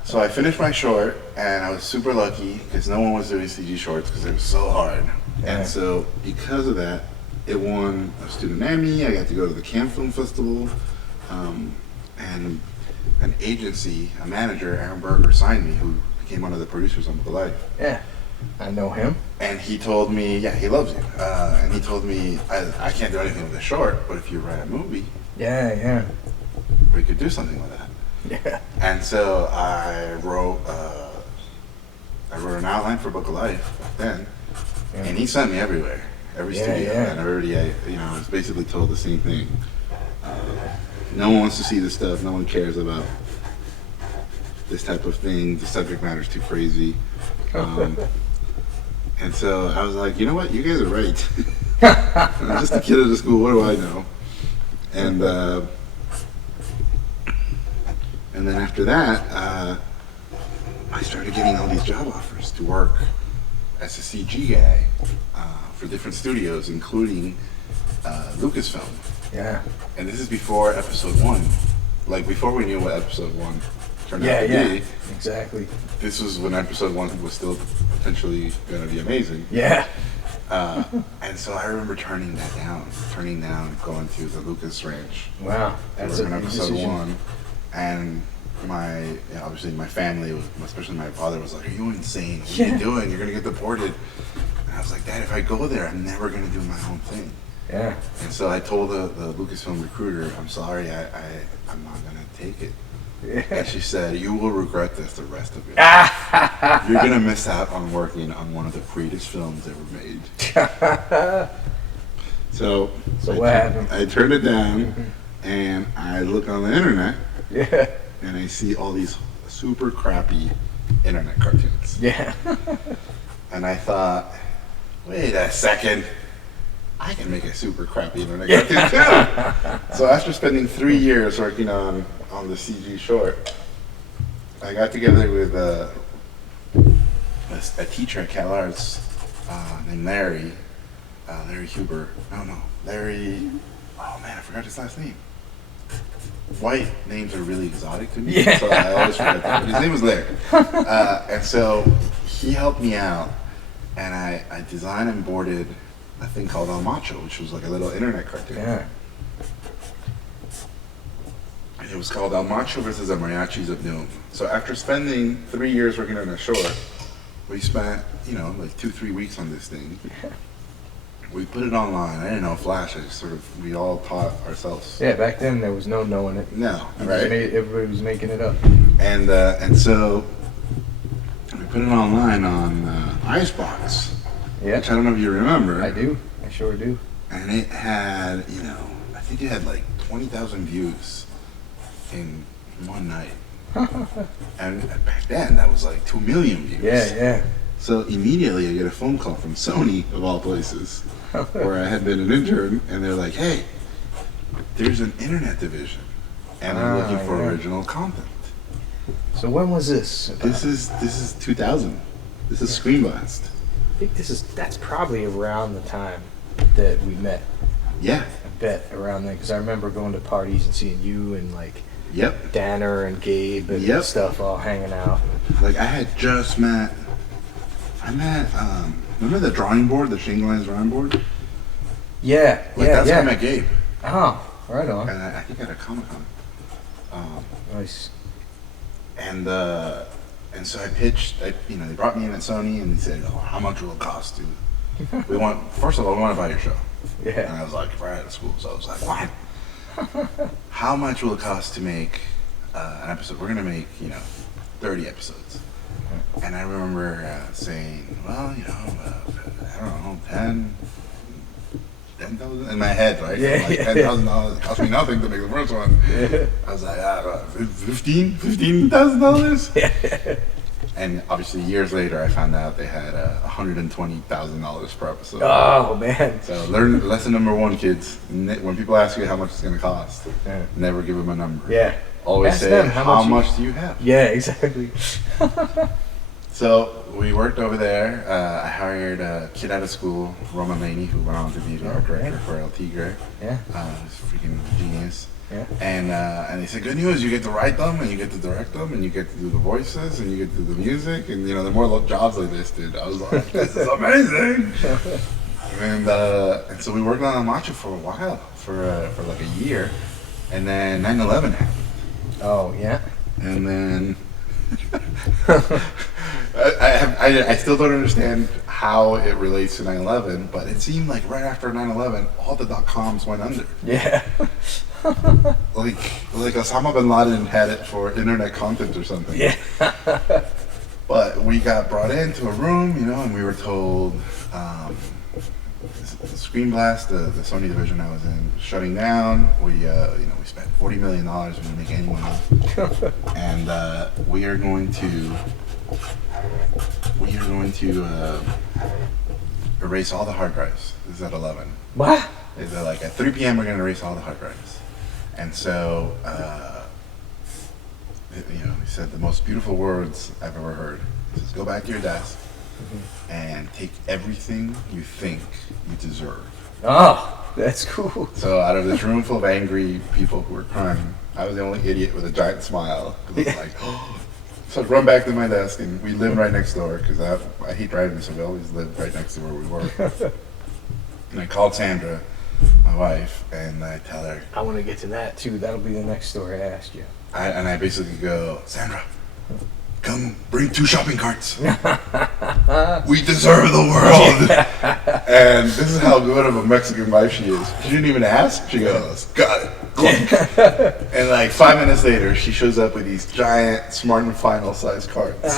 So I finished my short, and I was super lucky because no one was doing CG shorts because it was so hard. Yeah. And so because of that, it won a student Emmy. I got to go to the Cannes Film Festival, and an agency, a manager, Aaron Berger, signed me, who became one of the producers on The Life. Yeah. I know him. And he told me, yeah, he loves you. And he told me, I can't do anything with the short, but if you write a movie, Yeah. we could do something with that. Yeah. And so I wrote an outline for Book of Life back then, and he sent me everywhere, every studio, and everybody, I was basically told the same thing. No one wants to see this stuff. No one cares about this type of thing. The subject matter is too crazy. And so I was like, you know what? You guys are right. I'm just a kid at the school. What do I know? And then after that, I started getting all these job offers to work as a CG guy for different studios, including Lucasfilm. Yeah. And this is before episode 1. Like, before we knew what episode 1 turned out to be. Exactly. This was when episode 1 was still potentially going to be amazing. Yeah. And so I remember turning down going to the Lucas Ranch. Wow. That's an episode 1. And obviously my family, especially my father, was like, "Are you insane? What are you doing? You're gonna get deported." And I was like, "Dad, if I go there, I'm never gonna do my own thing." Yeah. And so I told the Lucasfilm recruiter, "I'm sorry, I'm not gonna take it." Yeah. And she said, "You will regret this the rest of your life. You're gonna miss out on working on one of the greatest films ever made." So what happened? I turned it down, and I look on the internet. Yeah. And I see all these super crappy internet cartoons. Yeah. And I thought, wait a second, I can make a super crappy internet cartoon too. So after spending 3 years working on the CG short, I got together with a teacher at Cal Arts named Larry Huber. Larry, oh man, I forgot his last name. White names are really exotic to me, so I always forget that. His name was Larry. And so he helped me out and I designed and boarded a thing called El Macho, which was like a little internet cartoon. Yeah. It was called El Macho versus the Mariachis of Doom. So after spending 3 years working on a short, we spent, like 2-3 weeks on this thing. We put it online. I didn't know Flash. We all taught ourselves. Yeah, back then there was no knowing it. No, right? Everybody was making it up. And so we put it online on Icebox. Yeah. Which I don't know if you remember. I do. I sure do. And it had, I think it had like 20,000 views in one night. And back then, that was like 2 million views. Yeah. So immediately I get a phone call from Sony, of all places, where I had been an intern, and they're like, hey, there's an internet division, and they're looking for original content. So when was this? This is 2000. This is Screen Blast. I think that's probably around the time that we met. Yeah. I bet around then, because I remember going to parties and seeing you and like Yep. Danner and Gabe and stuff all hanging out. Like I had just met, remember the drawing board, the Shingle's drawing board? Yeah, That's where I met Gabe. Oh, right on. And I think at a Comic-Con. Nice. And so I pitched, they brought me in at Sony and they said, oh, how much will it cost to, first of all, we want to buy your show. Yeah. And I was like, right out of school. So I was like, what? How much will it cost to make an episode? We're going to make, 30 episodes. And I remember saying, well, I don't know, 10,000 in my head, right? Yeah, like $10,000. It cost me nothing to make the first one. Yeah. I was like, $15,000? Yeah. And obviously years later, I found out they had $120,000 per episode. Oh, man. So learn lesson number 1, kids. When people ask you how much it's going to cost, never give them a number. Yeah. Always Ask say, them how much do you have? Yeah, exactly. So we worked over there. I hired a kid out of school, Roman Laney, who went on to be the art director for El Tigre. Yeah. He's a freaking genius. Yeah. And they said, good news, you get to write them, and you get to direct them, and you get to do the voices, and you get to do the music, and the more jobs like this, dude, I was like, this is amazing. And so we worked on El Macho for a while, for like a year, and then 9/11 happened. Oh, yeah. And then I still don't understand how it relates to 9/11, but it seemed like right after 9/11, all the .coms went under. Yeah. Like Osama bin Laden had it for internet content or something. Yeah. But we got brought into a room, and we were told Screen Blast, the Sony division I was in, was shutting down. We spent $40 million. We didn't make any money, and we are going to erase all the hard drives. This is at 11. What? They're like at 3 p.m. we're going to erase all the hard drives, and so he said the most beautiful words I've ever heard. He says, go back to your desk and take everything you think you deserve. Oh, that's cool. So out of this room full of angry people who were crying, I was the only idiot with a giant smile. It was like, oh. So I'd run back to my desk, and we lived right next door, because I hate driving, so we always lived right next to where we were. And I called Sandra, my wife, and I tell her, I want to get to that, too. That'll be the next story I asked you. I basically go, Sandra, come bring 2 shopping carts. We deserve the world. And this is how good of a Mexican wife she is. She didn't even ask. She goes, got it. And like 5 minutes later, she shows up with these giant Smart and Final size carts.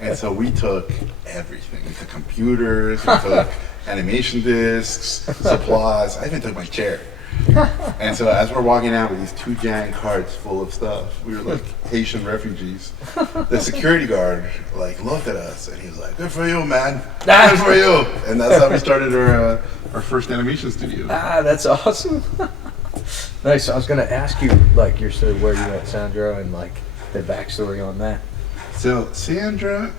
And so we took everything. We took computers, we took animation discs, supplies. I even took my chair. And so as we're walking out with these 2 giant carts full of stuff, we were like Haitian refugees. The security guard looked at us, and he was like, good for you, man. Good for you. And that's how we started our first animation studio. That's awesome. Nice. I was going to ask you, your story, where you met Sandra, and the backstory on that. So Sandra,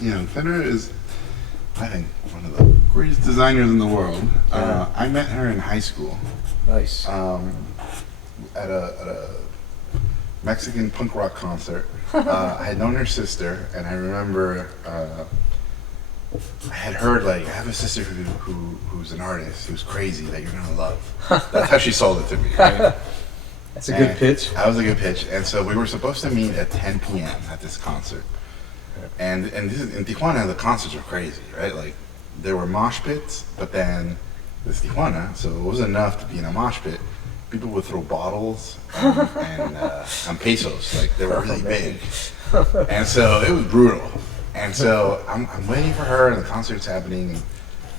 Sandra is, I think, one of the greatest designers in the world. I met her in high school. Nice. At a Mexican punk rock concert. I had known her sister, and I remember I had heard, like, I have a sister who's an artist who's crazy that you're gonna love. That's how she sold it to me. Right? That's a good pitch. That was a good pitch. And so we were supposed to meet at 10 p.m. at this concert. And this is, in Tijuana, the concerts were crazy, right? Like, there were mosh pits, but then this Tijuana, so it wasn't enough to be in a mosh pit. People would throw bottles and pesos, like they were really big. And so it was brutal. And so I'm waiting for her, and the concert's happening,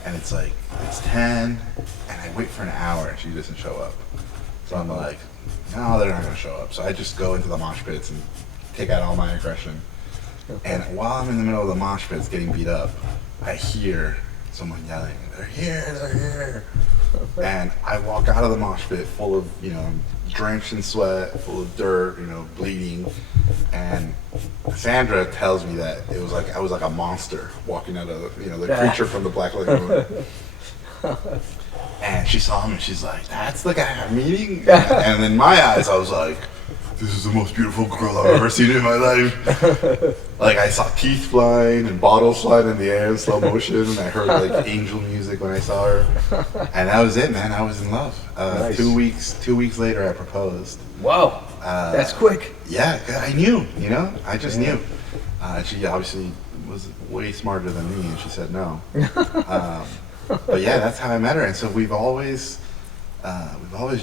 and it's like, it's 10, and I wait for an hour, and she doesn't show up. So I'm like, no, they're not gonna show up. So I just go into the mosh pits and take out all my aggression. And while I'm in the middle of the mosh pits getting beat up, I hear someone yelling, they're here. And I walk out of the mosh pit full of, drenched in sweat, full of dirt, bleeding. And Sandra tells me that it was like I was like a monster walking out of, the creature from the Black Lagoon. And she saw him and she's like, that's the guy I'm meeting? And in my eyes, I was like, this is the most beautiful girl I've ever seen in my life. Like, I saw teeth flying and bottles flying in the air in slow motion, and I heard like angel music when I saw her. And that was it, man. I was in love. Nice. 2 weeks later, I proposed. Wow, that's quick. Yeah, I knew, I just knew. She obviously was way smarter than me, and she said no. But yeah, that's how I met her. And so we've always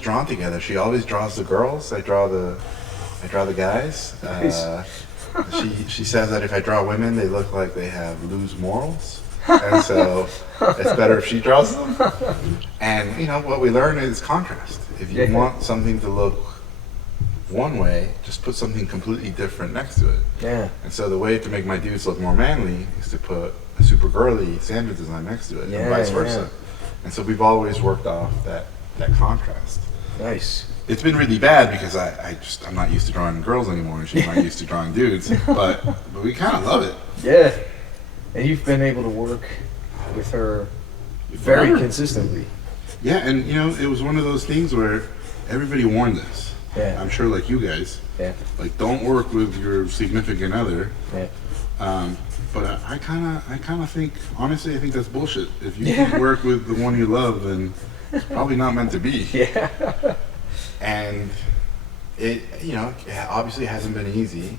drawn together. She always draws the girls. I draw the guys. She says that if I draw women, they look like they have loose morals, and so it's better if she draws them. And what we learn is contrast. If you want something to look one way, just put something completely different next to it. Yeah. And so the way to make my dudes look more manly is to put a super girly Sandra design next to it, and vice versa. And so we've always worked off that contrast. Nice. It's been really bad because I'm not used to drawing girls anymore, and she's not used to drawing dudes. But we kind of love it. Yeah. And you've been able to work with her very consistently. Yeah, and it was one of those things where everybody warned us. Yeah. I'm sure, like you guys. Yeah. Like, don't work with your significant other. Yeah. But I kind of think, honestly, I think that's bullshit. If you can work with the one you love, then it's probably not meant to be. Yeah. And it, obviously hasn't been easy,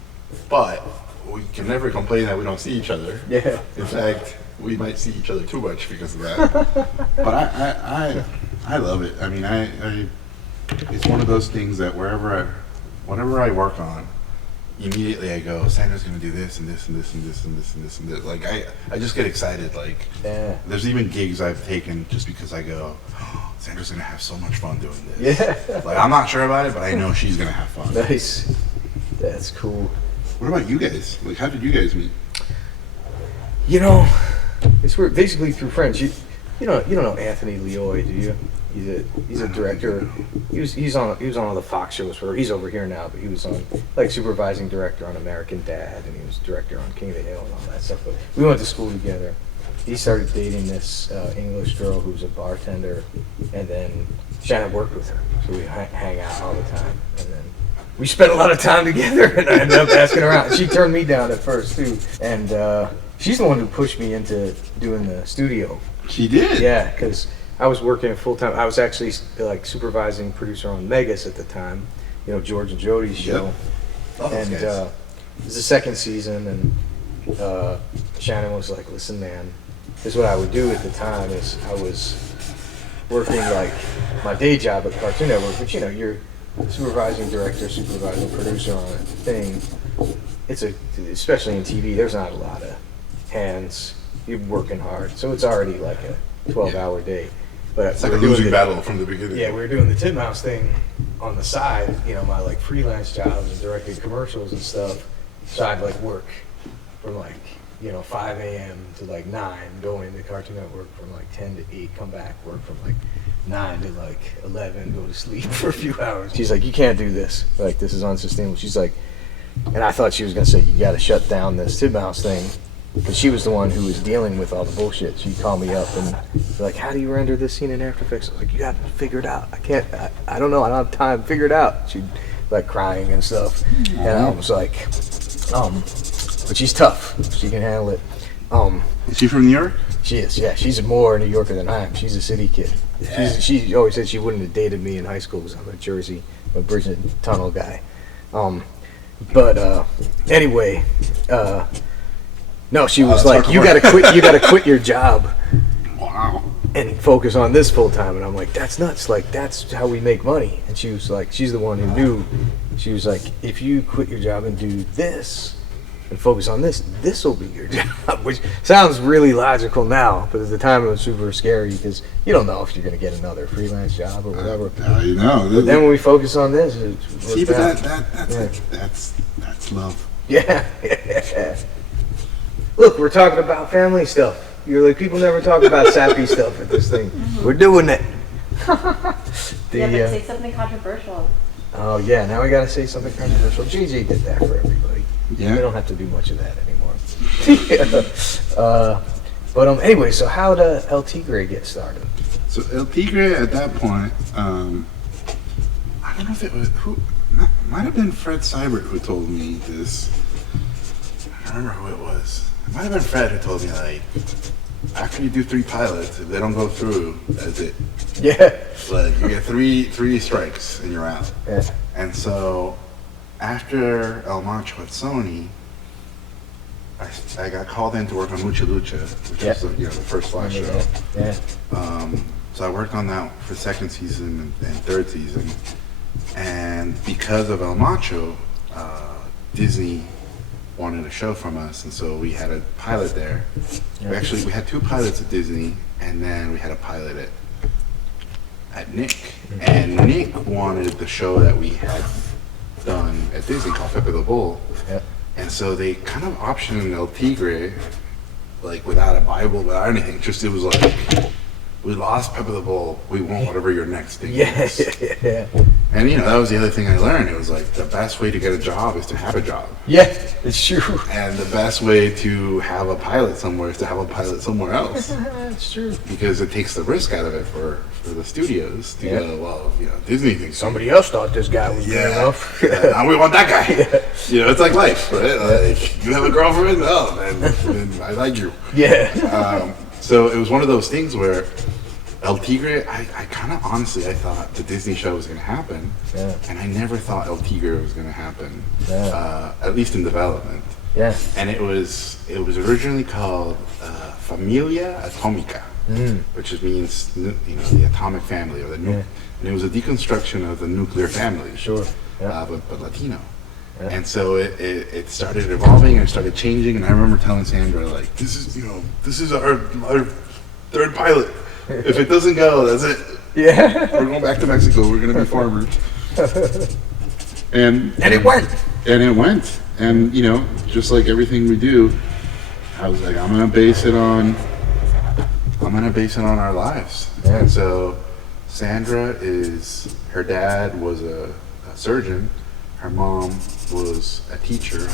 but we can never complain that we don't see each other. Yeah. In fact, we might see each other too much because of that. But I love it. I mean, it's one of those things that whatever I work on, immediately I go, Sandra's gonna do this and this and this and this and this and this and this. Like I just get excited. Like there's even gigs I've taken just because I go, oh, Sandra's gonna have so much fun doing this. Yeah. Like, I'm not sure about it, but I know she's gonna have fun. Nice. That's cool. What about you guys? Like, how did you guys meet? It's weird. Basically through friends. You don't know Anthony Leoy, do you? He's a director. He was on all the Fox shows. He's over here now, but he was on supervising director on American Dad, and he was director on King of the Hill and all that stuff. But we went to school together. He started dating this English girl who's a bartender, and then Shannon worked with her, so we hang out all the time. And then we spent a lot of time together, and I ended up asking her out. She turned me down at first too, and she's the one who pushed me into doing the studio. She did? Yeah, because I was working full time. I was actually supervising producer on Megas at the time, George and Jody's show. Yep. And it was the second season, and Shannon was like, "Listen, man, this is what I would do at the time. Is I was working like my day job at Cartoon Network, but you're supervising director, supervising producer on a thing. Especially in TV, there's not a lot of hands. You're working hard, so it's already like a 12-hour day. But it's like a losing battle from the beginning. Yeah, we were doing the Titmouse thing on the side, my freelance jobs and directing commercials and stuff. So I'd work from 5 a.m. to 9, go into Cartoon Network from 10 to 8, come back, work from 9 to 11, go to sleep for a few hours. She's like, you can't do this. This is unsustainable. She's like, and I thought she was gonna say, you gotta shut down this Titmouse thing. Because she was the one who was dealing with all the bullshit. She'd call me up and be like, how do you render this scene in After Effects? I was like, you got to figure it out. I don't know. I don't have time. Figure it out. She'd crying and stuff. And I was like, but she's tough. She can handle it. Is she from New York? She is, yeah. She's more a New Yorker than I am. She's a city kid. Yeah. She always said she wouldn't have dated me in high school because I'm a Jersey, a Bridge and Tunnel guy. Anyway, no, she was like, you gotta quit your job. Wow. And focus on this full time. And I'm like, that's nuts. Like, that's how we make money. And she was like, she's the one who knew. She was like, if you quit your job and do this and focus on this, this will be your job. Which sounds really logical now, but at the time it was super scary because you don't know if you're going to get another freelance job or whatever. You know. But then when we focus on this, See, but that's love. Yeah. Look, we're talking about family stuff. You're like, people never talk about sappy stuff at this thing. We're doing it. But say something controversial. Oh, yeah, now we got to say something controversial. JJ did that for everybody. Yeah. We don't have to do much of that anymore. Anyway, so how did El Tigre get started? So El Tigre at that point, I don't know if it was, might have been Fred Seibert who told me this. I don't remember who it was. It might have been Fred who told me, like, after you do 3 pilots, if they don't go through, that's it. Yeah. Like, you get three strikes and you're out. Yeah. And so, after El Macho at Sony, I got called in to work on Mucha Lucha, which was the first Flash show. Yeah. So I worked on that for second season and third season. And because of El Macho, Disney wanted a show from us, and so we had a pilot there. We had 2 pilots at Disney, and then we had a pilot at Nick. And Nick wanted the show that we had done at Disney called Pepe the Bull. Yep. And so they kind of optioned El Tigre, like without a Bible, without anything. Just it was like, we lost Pepe the Bull, we want whatever your next thing is. Yeah. And that was the other thing I learned. It was like the best way to get a job is to have a job. Yeah, it's true. And the best way to have a pilot somewhere is to have a pilot somewhere else. It's true. Because it takes the risk out of it for the studios to go, well, Disney thinks somebody else thought this guy was good enough. Now we want that guy. It's like life, right? Like, you have a girlfriend? Oh, then I like you. Yeah. So it was one of those things where El Tigre, I kind of honestly, I thought the Disney show was going to happen, and I never thought El Tigre was going to happen, at least in development. Yeah. And it was originally called Familia Atomica, which just means the atomic family, or and it was a deconstruction of the nuclear family. Sure. But Latino. Yeah. And so it started evolving and it started changing, and I remember telling Sandra, like, this is our 3rd pilot. If it doesn't go, that's it. Yeah. We're going back to Mexico. We're going to be farmers. And it went. And it went. And, just like everything we do, I was like, I'm going to base it on our lives. Yeah. And so Sandra her dad was a surgeon. Her mom was a teacher,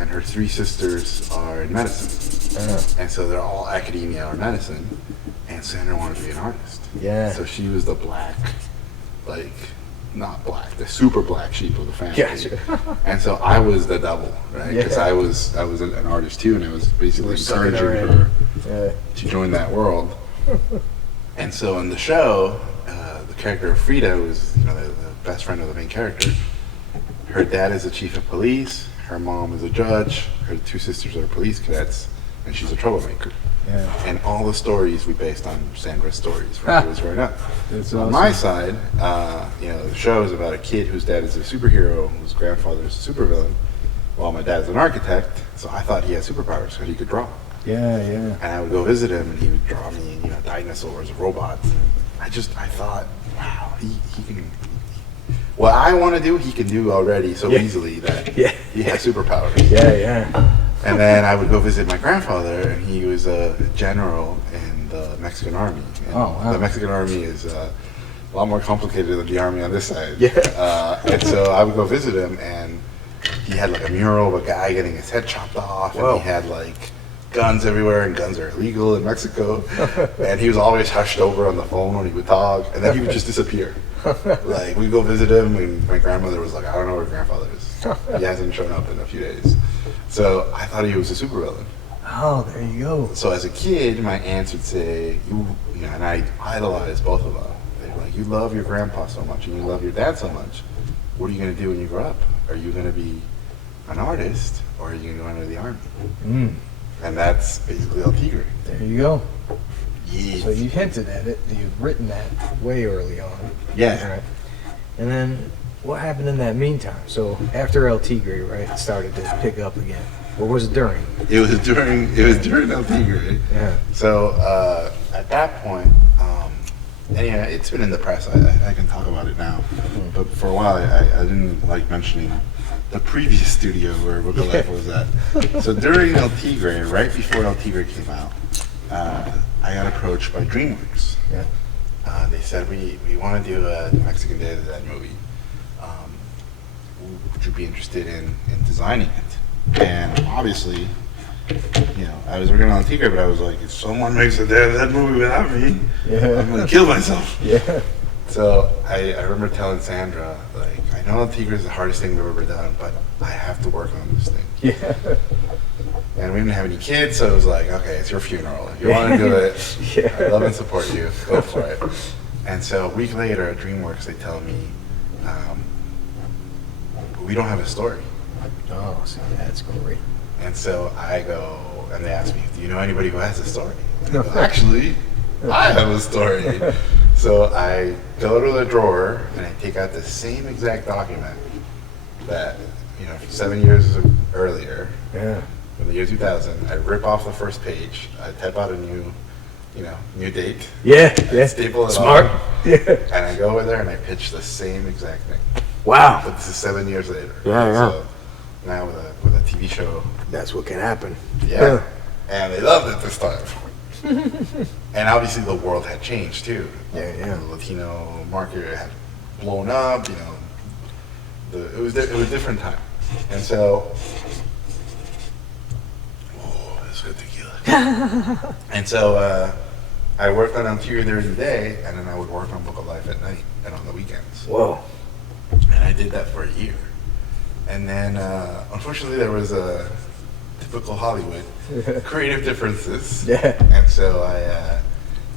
and her 3 sisters are in medicine. And so they're all academia or medicine. And Sandra wanted to be an artist. Yeah. So she was the black, not black, the super black sheep of the family. Gotcha. And so I was the double, right? Because I was an artist too, and I was basically encouraging her to join that world. And so in the show, the character of Frida was, the best friend of the main character. Her dad is the chief of police. Her mom is a judge. Her 2 sisters are police cadets, and she's a troublemaker. Yeah. And all the stories we based on Sandra's stories when she was growing up. So on my side, the show is about a kid whose dad is a superhero, whose grandfather is a supervillain, while my dad's an architect. So I thought he had superpowers, so he could draw. Yeah. And I would go visit him, and he would draw me, dinosaurs, robots. I thought, wow, he can. What I want to do, he can do already so easily that he has superpowers. Yeah. And then I would go visit my grandfather, and he was a general in the Mexican army. And the Mexican army is a lot more complicated than the army on this side. Yeah. And so I would go visit him, and he had like a mural of a guy getting his head chopped off, and he had like guns everywhere, and guns are illegal in Mexico. And he was always hushed over on the phone when he would talk, and then he would just disappear. Like, we'd go visit him, and my grandmother was like, I don't know where grandfather is. He hasn't shown up in a few days. So I thought he was a supervillain. Oh, there you go. So as a kid, my aunts would say, and I idolized both of them. They were like, you love your grandpa so much and you love your dad so much. What are you going to do when you grow up? Are you going to be an artist or are you going to go into the army? Mm. And that's basically El Tigre. There you go. Yeah. So you hinted at it. You've written that way early on. Yeah. Right. And then what happened in that meantime? So after El Tigre, right, it started to pick up again. Or was it during? It was during El Tigre. Yeah. So at that point, anyway, it's been in the press. I can talk about it now. But for a while, I didn't like mentioning the previous studio where Book of Life was at. So during El Tigre, right before El Tigre came out, I got approached by DreamWorks. Yeah. They said, we want to do a Mexican Day of the Dead movie. Would you be interested in designing it? And obviously, I was working on Tigre, but I was like, if someone makes a Day of the Dead movie without me, I'm going to kill myself. Yeah. So I remember telling Sandra, like, I know Tigre is the hardest thing we've ever done, but I have to work on this thing. Yeah. And we didn't have any kids, so it was like, okay, it's your funeral. If you want to do it, Yeah. I love and support you. Go for it. And so a week later at DreamWorks, they tell me, we don't have a story. Oh, see, that's great. And so I go, and they ask me, do you know anybody who has a story? And I go, actually, I have a story. So I go to the drawer, and I take out the same exact document that, 7 years earlier, Yeah. in the year 2000, I rip off the first page, I type out a new date. Yeah. I Yeah. staple it Smart. on, Yeah. and I go over there and I pitch the same exact thing. Wow. But this is 7 years later. Yeah. So now with a TV show. That's what can happen. Yeah. And they loved it this time. And obviously the world had changed too. Yeah. The Latino market had blown up, it was a different time. And so, that's good tequila. And so I worked on Interior during the day, and then I would work on Book of Life at night and on the weekends. Whoa. And I did that for a year. And then, unfortunately, there was a typical Hollywood creative differences. Yeah. And so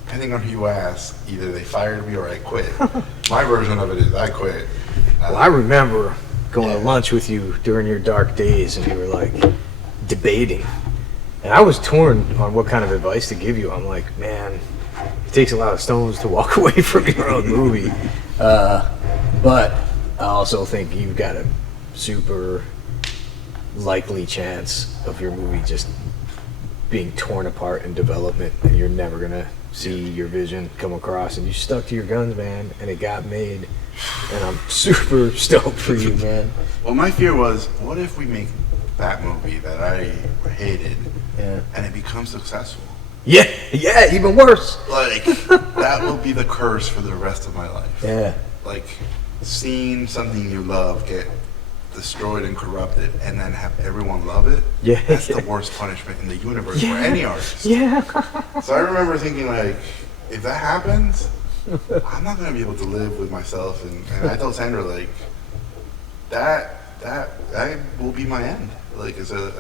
depending on who you ask, either they fired me or I quit. My version of it is I quit. Well, I remember going to lunch with you during your dark days, and you were like debating. And I was torn on what kind of advice to give you. I'm like, man, it takes a lot of stones to walk away from your own movie. But I also think you've got a super likely chance of your movie just being torn apart in development, and you're never going to see your vision come across. And you stuck to your guns, man, and it got made. And I'm super stoked for you, man. Well, my fear was, what if we make that movie that I hated, and it becomes successful? Yeah, even worse. Like, that will be the curse for the rest of my life. Yeah. Like, seeing something you love get destroyed and corrupted, and then have everyone love it. Yeah. That's the worst punishment in the universe for any artist. Yeah. So I remember thinking, like, if that happens, I'm not gonna be able to live with myself. And I told Sandra, like, that will be my end. Like, as a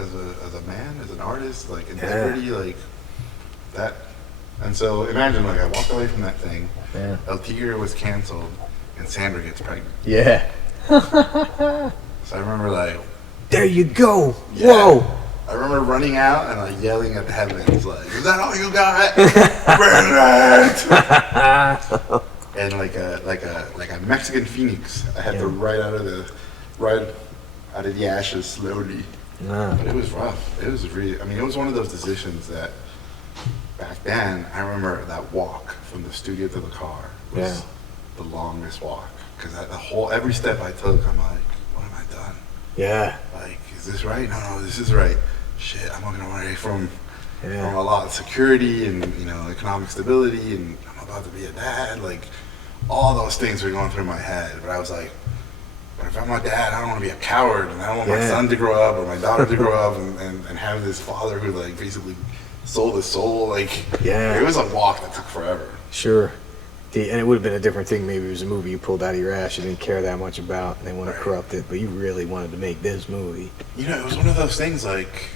man, as an artist, like, integrity, like that. And so imagine, like, I walked away from that thing. Yeah. El Tigre was canceled, and Sandra gets pregnant. Yeah. So I remember, like, There you go. yeah. Whoa. I remember running out and like yelling at the heavens, like, "Is that all you got? Bring it!" And like a Mexican phoenix, I had to ride out of the ashes slowly. But it was rough. It was really. I mean, it was one of those decisions that back then. I remember that walk from the studio to the car was the longest walk, because every step I took, I'm like, what have I done? Yeah. Like, is this right? No, this is right. Shit, I'm walking away from Yeah. a lot of security and economic stability, and I'm about to be a dad. Like, all those things were going through my head. But I was like, but if I'm a dad, I don't want to be a coward, and I don't want my son to grow up or my daughter to grow up and have this father who like basically sold his soul. Like, it was a walk that took forever. Sure. And it would have been a different thing. Maybe it was a movie you pulled out of your ass you didn't care that much about, and they want to corrupt it, but you really wanted to make this movie. It was one of those things, like,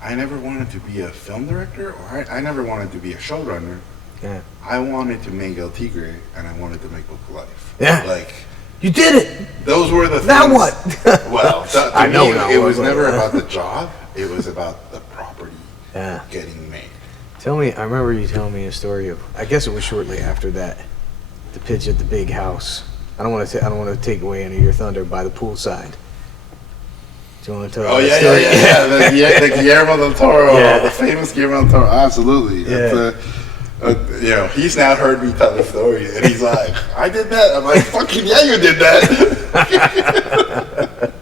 I never wanted to be a film director, or I never wanted to be a showrunner. Yeah. I wanted to make El Tigre, and I wanted to make Book of Life. Yeah. Like, you did it. those were the things. Now what? Well, to I know me, now it what, was but- never about the job. It was about the property Yeah. getting made. Tell me, I remember you telling me a story of, I guess it was shortly after that, the pitch at the big house. I don't want to take away any of your thunder by the poolside. Do you want to tell Oh, that yeah, story? the Guillermo del Toro, Yeah. the famous Guillermo del Toro. Absolutely. Yeah. You know, he's now heard me tell the story, and he's like, I did that. I'm like, fucking yeah, you did that.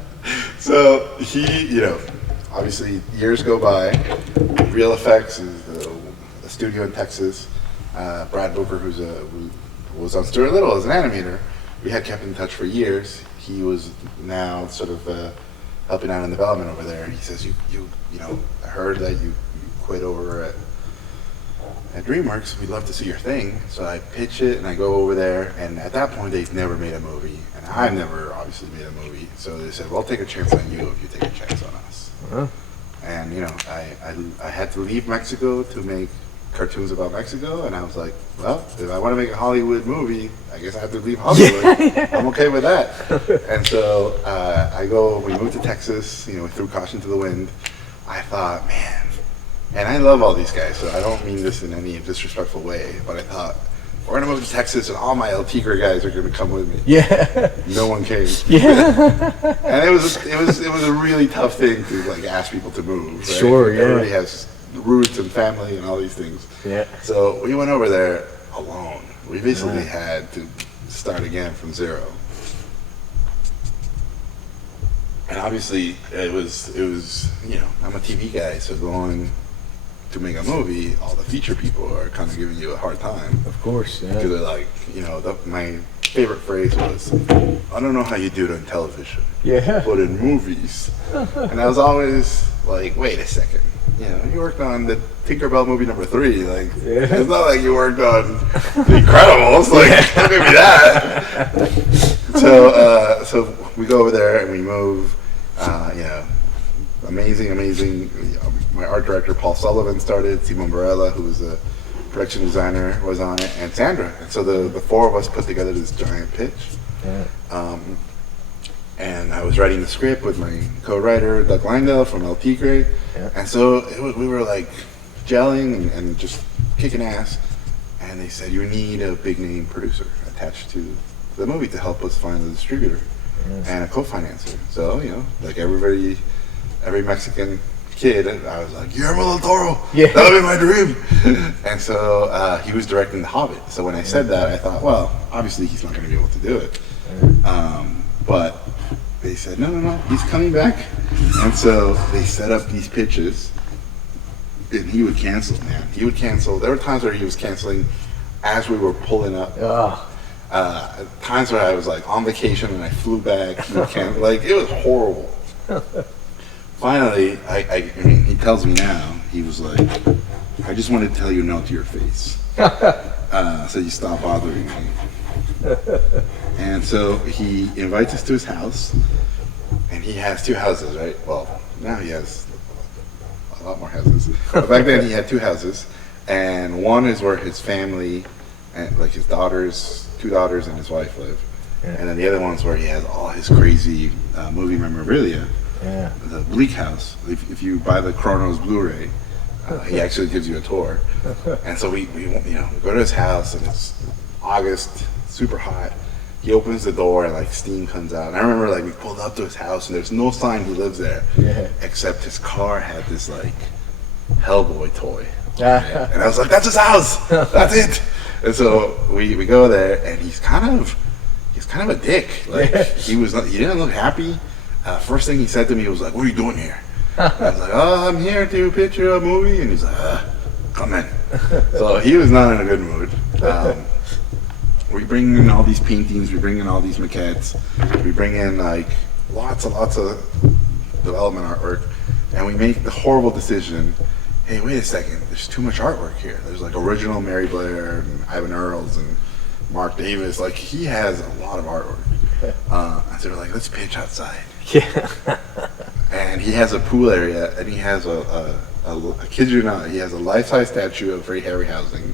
So he, you know, obviously years go by. Real Effects is a studio in Texas. Brad Booker, who was on Stuart Little as an animator, we had kept in touch for years. He was now sort of helping out in development over there. He says, you know, I heard that you quit over at DreamWorks. We'd love to see your thing. So I pitch it and I go over there. And at that point, they've never made a movie, and I've never obviously made a movie. So they said, "Well, take a chance on you if you take a chance on us." Uh-huh. And you know, I had to leave Mexico to make cartoons about Mexico, and I was like, well, if I want to make a Hollywood movie, I guess I have to leave Hollywood. I'm okay with that. And so we moved to Texas, you know, we threw caution to the wind. I thought, man, and I love all these guys, so I don't mean this in any disrespectful way, but I thought, we're gonna move to Texas and all my El Tigre guys are gonna come with me. Yeah. No one came. Yeah. And it was a really tough thing to like ask people to move. Right? Sure, yeah. Everybody has roots and family and all these things. Yeah. So we went over there alone. We basically had to start again from zero. And obviously it was you know, I'm a TV guy, so going to make a movie, all the feature people are kind of giving you a hard time. Of course. Yeah. Because they're like, you know, my favorite phrase was, I don't know how you do it on television, Yeah. but in movies. And I was always like, wait a second. You know, you worked on the Tinkerbell movie number 3. Like, it's not like you worked on The Incredibles. Like, don't give me that. So we go over there and we move. You know, amazing. My art director, Paul Sullivan, started. Simon Barella, who was a production designer, was on it, and Sandra. And so the 4 of us put together this giant pitch. Yeah. And I was writing the script with my co-writer, Doug Langdale from El Tigre. Yeah. And so we were like gelling and just kicking ass. And they said, you need a big name producer attached to the movie to help us find a distributor and a co-financer. So, you know, like every Mexican kid, I was like, Guillermo del Toro, Yeah. that would be my dream. And so he was directing The Hobbit. So when I said that, I thought, well, obviously he's not going to be able to do it. But they said, no, he's coming back. And so they set up these pitches, and he would cancel, man. He would cancel. There were times where he was canceling as we were pulling up. Oh. Times where I was like on vacation and I flew back. He would cancel. Like, it was horrible. Finally, I mean, he tells me now, he was like, I just wanted to tell you no to your face. So you stop bothering me. And so he invites us to his house, and he has 2 houses, right? Well, now he has a lot more houses. But back then he had 2 houses, and one is where his family, and like his daughters, 2 daughters and his wife live. Yeah. And then the other one's where he has all his crazy movie memorabilia. Yeah. The Bleak House. If you buy the Chronos Blu-ray, he actually gives you a tour. And so we go to his house, and it's August, super hot. He opens the door and like steam comes out. And I remember like we pulled up to his house and there's no sign he lives there, except his car had this like Hellboy toy. And I was like, that's his house. That's it. And so we go there, and he's kind of a dick. Like he didn't look happy. First thing he said to me was like, what are you doing here? I was like, oh, I'm here to pitch you a movie. And he's like, come in. So he was not in a good mood. We bring in all these paintings, we bring in all these maquettes, we bring in like lots of development artwork, and we make the horrible decision, hey, wait a second, there's too much artwork here. There's like original Mary Blair and Ivan Earls and Mark Davis, like he has a lot of artwork. And so we're like, let's pitch outside. Yeah. And and he has a pool area, and he has I kid you not, he has a life-size statue of Ray Harryhausen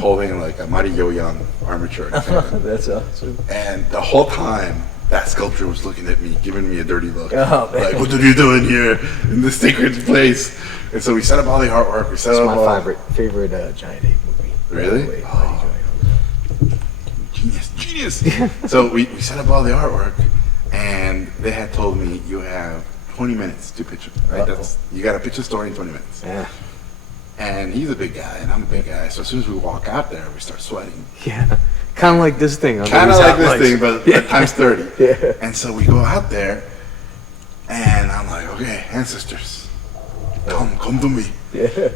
holding like a Mighty Yo Young armature. That's awesome. And the whole time, that sculpture was looking at me, giving me a dirty look. Oh, man. Like, what are you doing here in this sacred place? And so we set up all the artwork. We set It's up my favorite Giant Ape movie. Really? Oh. Genius. So we set up all the artwork, and they had told me you have 20 minutes to pitch it. Right? You got to pitch a story in 20 minutes. Yeah. And he's a big guy, and I'm a big guy. So as soon as we walk out there, we start sweating. Yeah. Kind of like this thing. Kind of like this thing, but times 30. Yeah. And so we go out there, and I'm like, okay, ancestors, come to me. Yeah.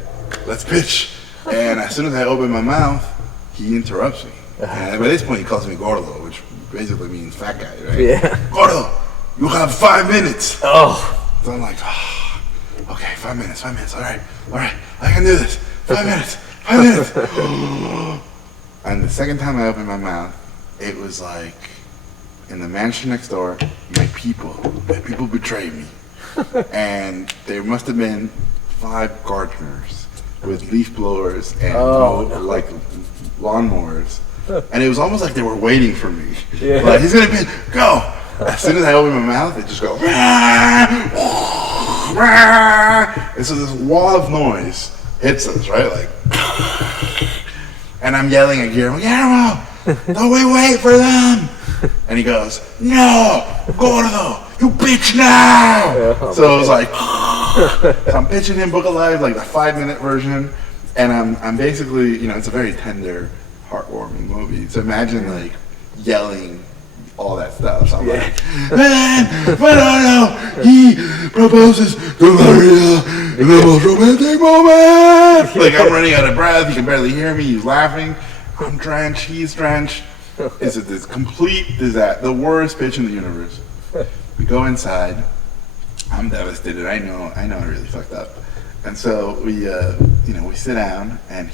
Let's pitch. And as soon as I open my mouth, he interrupts me. And by this point, he calls me Gordo, which basically means fat guy, right? Yeah. Gordo, you have 5 minutes. Oh. So I'm like, okay, 5 minutes. All right, I can do this. 5 minutes. And the second time I opened my mouth, it was like, in the mansion next door, my people betrayed me. And there must have been 5 gardeners with leaf blowers and like lawnmowers. And it was almost like they were waiting for me. Yeah. Like, he's gonna go. As soon as I open my mouth, they just go. And so this wall of noise hits us, right? Like, and I'm yelling at Guillermo, don't we wait for them? And he goes, no, Gordo, you bitch now. Yeah, so it was like, so I'm pitching him Book Alive, like the 5-minute version, and I'm basically, it's a very tender, heartwarming movie. So imagine like yelling all that stuff. So I'm like, man, he proposes to Maria in the most romantic moment. Like, I'm running out of breath. He can barely hear me. He's laughing. I'm drenched. He's drenched. It's this complete disaster. The worst pitch in the universe. We go inside. I'm devastated. I know I really fucked up. And so we sit down, and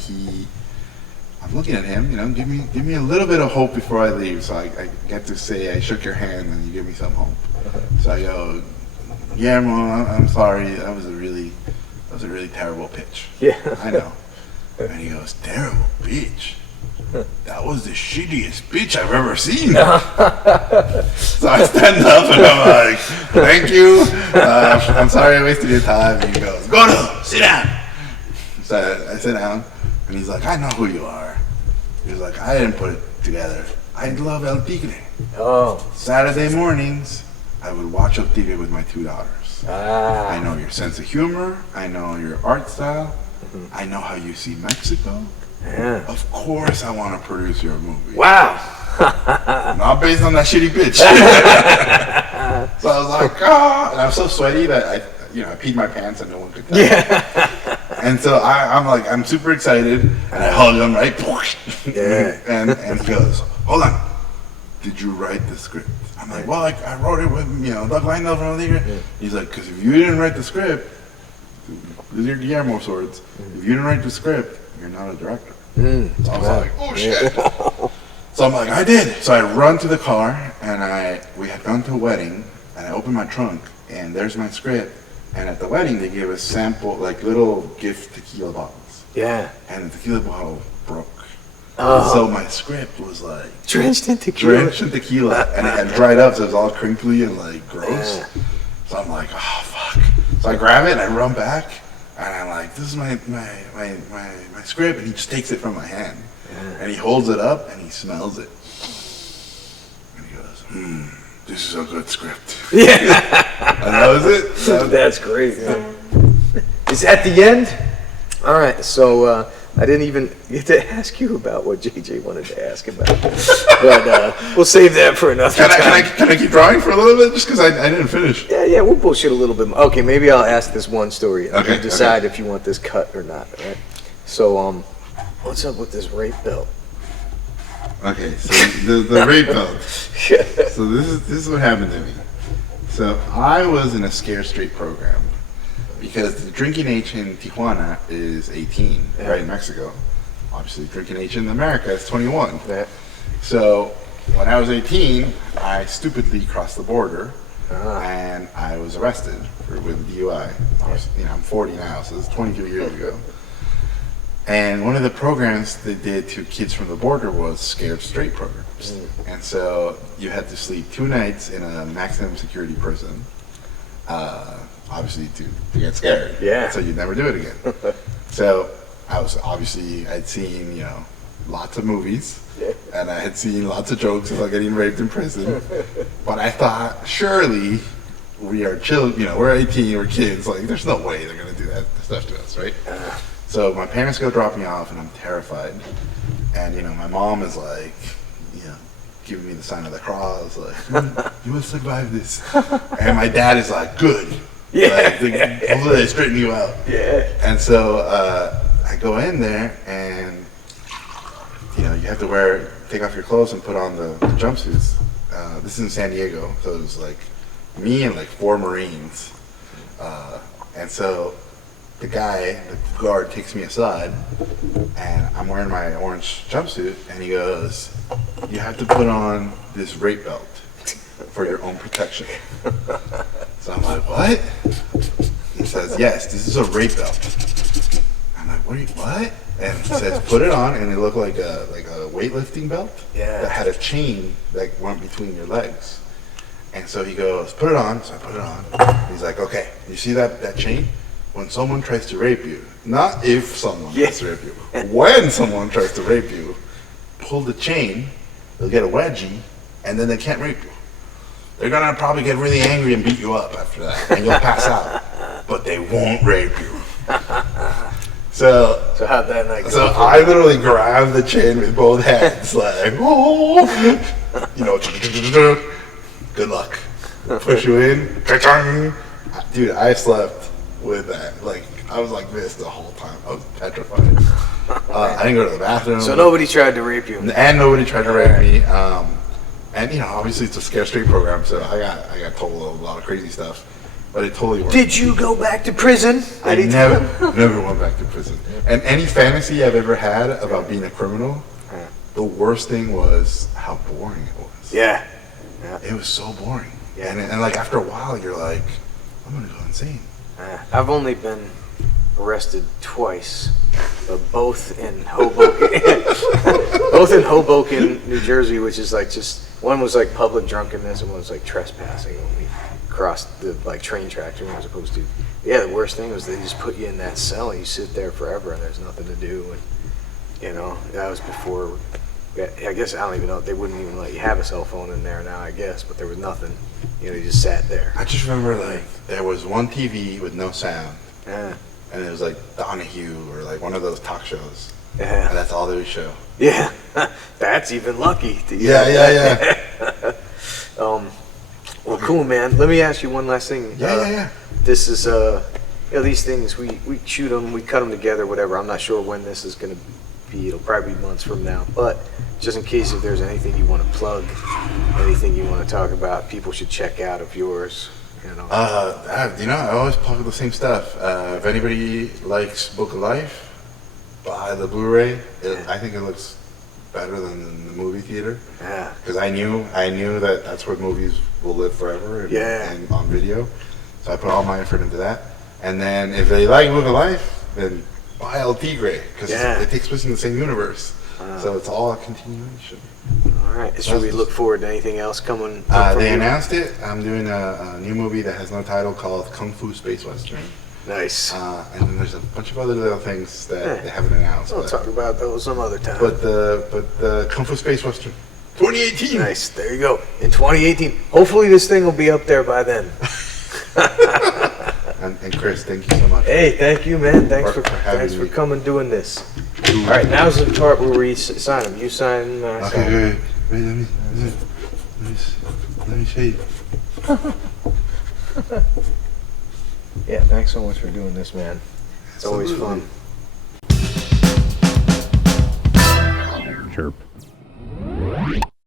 I'm looking at him, give me a little bit of hope before I leave. So I get to say, I shook your hand and you give me some hope. So I go, Guillermo, I'm sorry. That was a really terrible pitch. Yeah. I know. And he goes, terrible pitch? That was the shittiest pitch I've ever seen. So I stand up and I'm like, thank you. I'm sorry I wasted your time. And he goes, Gordo, sit down. So I sit down. And he's like, I know who you are. He's like, I didn't put it together. I love El Tigre. Oh. Saturday mornings, I would watch El Tigre with my 2 daughters. I know your sense of humor. I know your art style. I know how you see Mexico. Yeah. Of course I want to produce your movie. Wow. Not based on that shitty pitch. So I was like, and I was so sweaty that I peed my pants and no one could tell. Yeah. And so I'm super excited, and I hug him, right? Yeah. And he goes, hold on. Did you write the script? I'm like, well, I wrote it with, Doug Lindell from Tigre. Yeah. He's like, because if you didn't write the script, these are Guillermo swords. If you didn't write the script, you're not a director. So I was like, oh shit. So I'm like, I did. So I run to the car, and we had gone to a wedding, and I opened my trunk, and there's my script. And at the wedding, they gave us sample, like little gift tequila bottles. Yeah. And the tequila bottle broke. Oh. So my script was like drenched in tequila, and it had dried up, so it was all crinkly and like gross. Yeah. So I'm like, oh fuck. So I grab it and I run back, and I'm like, this is my script, and he just takes it from my hand, and he holds it up and he smells it, and he goes, this is a good script. Yeah. And that was it. That's great. Yeah. Is that the end? All right. So I didn't even get to ask you about what JJ wanted to ask about, but we'll save that for another time. Can I keep drawing for a little bit just because I didn't finish? Yeah. We'll bullshit a little bit more. Okay. Maybe I'll ask this one story and you decide if you want this cut or not. All right. So what's up with this rape belt? Okay, so the rape belt. So this is what happened to me. So I was in a Scare Straight program because the drinking age in Tijuana is 18, right, in Mexico. Obviously, drinking age in America is 21. Yeah. So when I was 18, I stupidly crossed the border and I was arrested with DUI. I'm 40 now, so it's 22 years ago. And one of the programs they did to kids from the border was Scared Straight programs. And so you had to sleep 2 nights in a maximum security prison, obviously to get scared. Yeah. So you'd never do it again. So I'd seen, lots of movies, and I had seen lots of jokes about getting raped in prison. But I thought, surely we are children, we're 18, we're kids, like there's no way they're gonna do that stuff to us, right? So my parents go drop me off, and I'm terrified. And my mom is like, giving me the sign of the cross, like you will survive this. And my dad is like, good. Hopefully they straighten you out. Yeah. And so I go in there, and you have to take off your clothes and put on the jumpsuits. This is in San Diego, so it was like me and like 4 Marines. And so the guard takes me aside, and I'm wearing my orange jumpsuit, and he goes, you have to put on this rape belt for your own protection. So I'm like, what? He says, yes, this is a rape belt. I'm like, what? And he says, put it on, and it looked like a weightlifting belt that had a chain that went between your legs. And so he goes, put it on. So I put it on. He's like, okay, you see that chain? When someone tries to rape you, not if someone tries to rape you, when someone tries to rape you, pull the chain, they'll get a wedgie, and then they can't rape you. They're gonna probably get really angry and beat you up after that, and you'll pass out, but they won't rape you. So how'd that night go? So I literally grabbed the chain with both hands, like, oh, good luck. Push you in, dude. I slept with that, like I was like this the whole time. I was petrified. I didn't go to the bathroom. So nobody tried to rape you, and nobody tried to rape me. And obviously it's a Scare Straight program, so I got told a lot of crazy stuff, but it totally worked. Did you go back to prison? I never went back to prison. And any fantasy I've ever had about being a criminal, the worst thing was how boring it was. Yeah. It was so boring. Yeah. And like after a while, you're like, I'm gonna go insane. I've only been arrested twice, but both in Hoboken, New Jersey, which is like one was like public drunkenness and one was like trespassing when we crossed the train tracks we weren't supposed to. Yeah, the worst thing was they just put you in that cell and you sit there forever and there's nothing to do. And that was before. I guess I don't even know. They wouldn't even let you have a cell phone in there now, I guess, but there was nothing. You just sat there. I just remember there was one TV with no sound. And it was like Donahue or like one of those talk shows. Yeah. And that's all they would show. Yeah. That's even lucky. Yeah. Well, cool, man. Let me ask you one last thing. Yeah. This is, these things, we shoot them, we cut them together, whatever. I'm not sure when this is going to be. It'll probably be months from now. But just in case if there's anything you want to plug, anything you want to talk about, people should check out of yours. I always plug the same stuff. If anybody likes Book of Life, buy the Blu-ray. I think it looks better than the movie theater. Yeah. Because I knew that that's where movies will live forever. And on video. So I put all my effort into that. And then if they like Book of Life, then buy El Tigre because it takes place in the same universe. So it's all a continuation. All right. Should we look forward to anything else coming? They announced it. I'm doing a new movie that has no title called Kung Fu Space Western. Nice. And then there's a bunch of other little things that they haven't announced. We'll talk about those some other time. But the Kung Fu Space Western, 2018. Nice. There you go. In 2018. Hopefully this thing will be up there by then. And Chris, thank you so much. Hey, thank you, man. Thanks for coming doing this. All right, now's the part where we sign them. You sign. Okay, wait. Let me show you. Yeah, thanks so much for doing this, man. It's always fun. Chirp.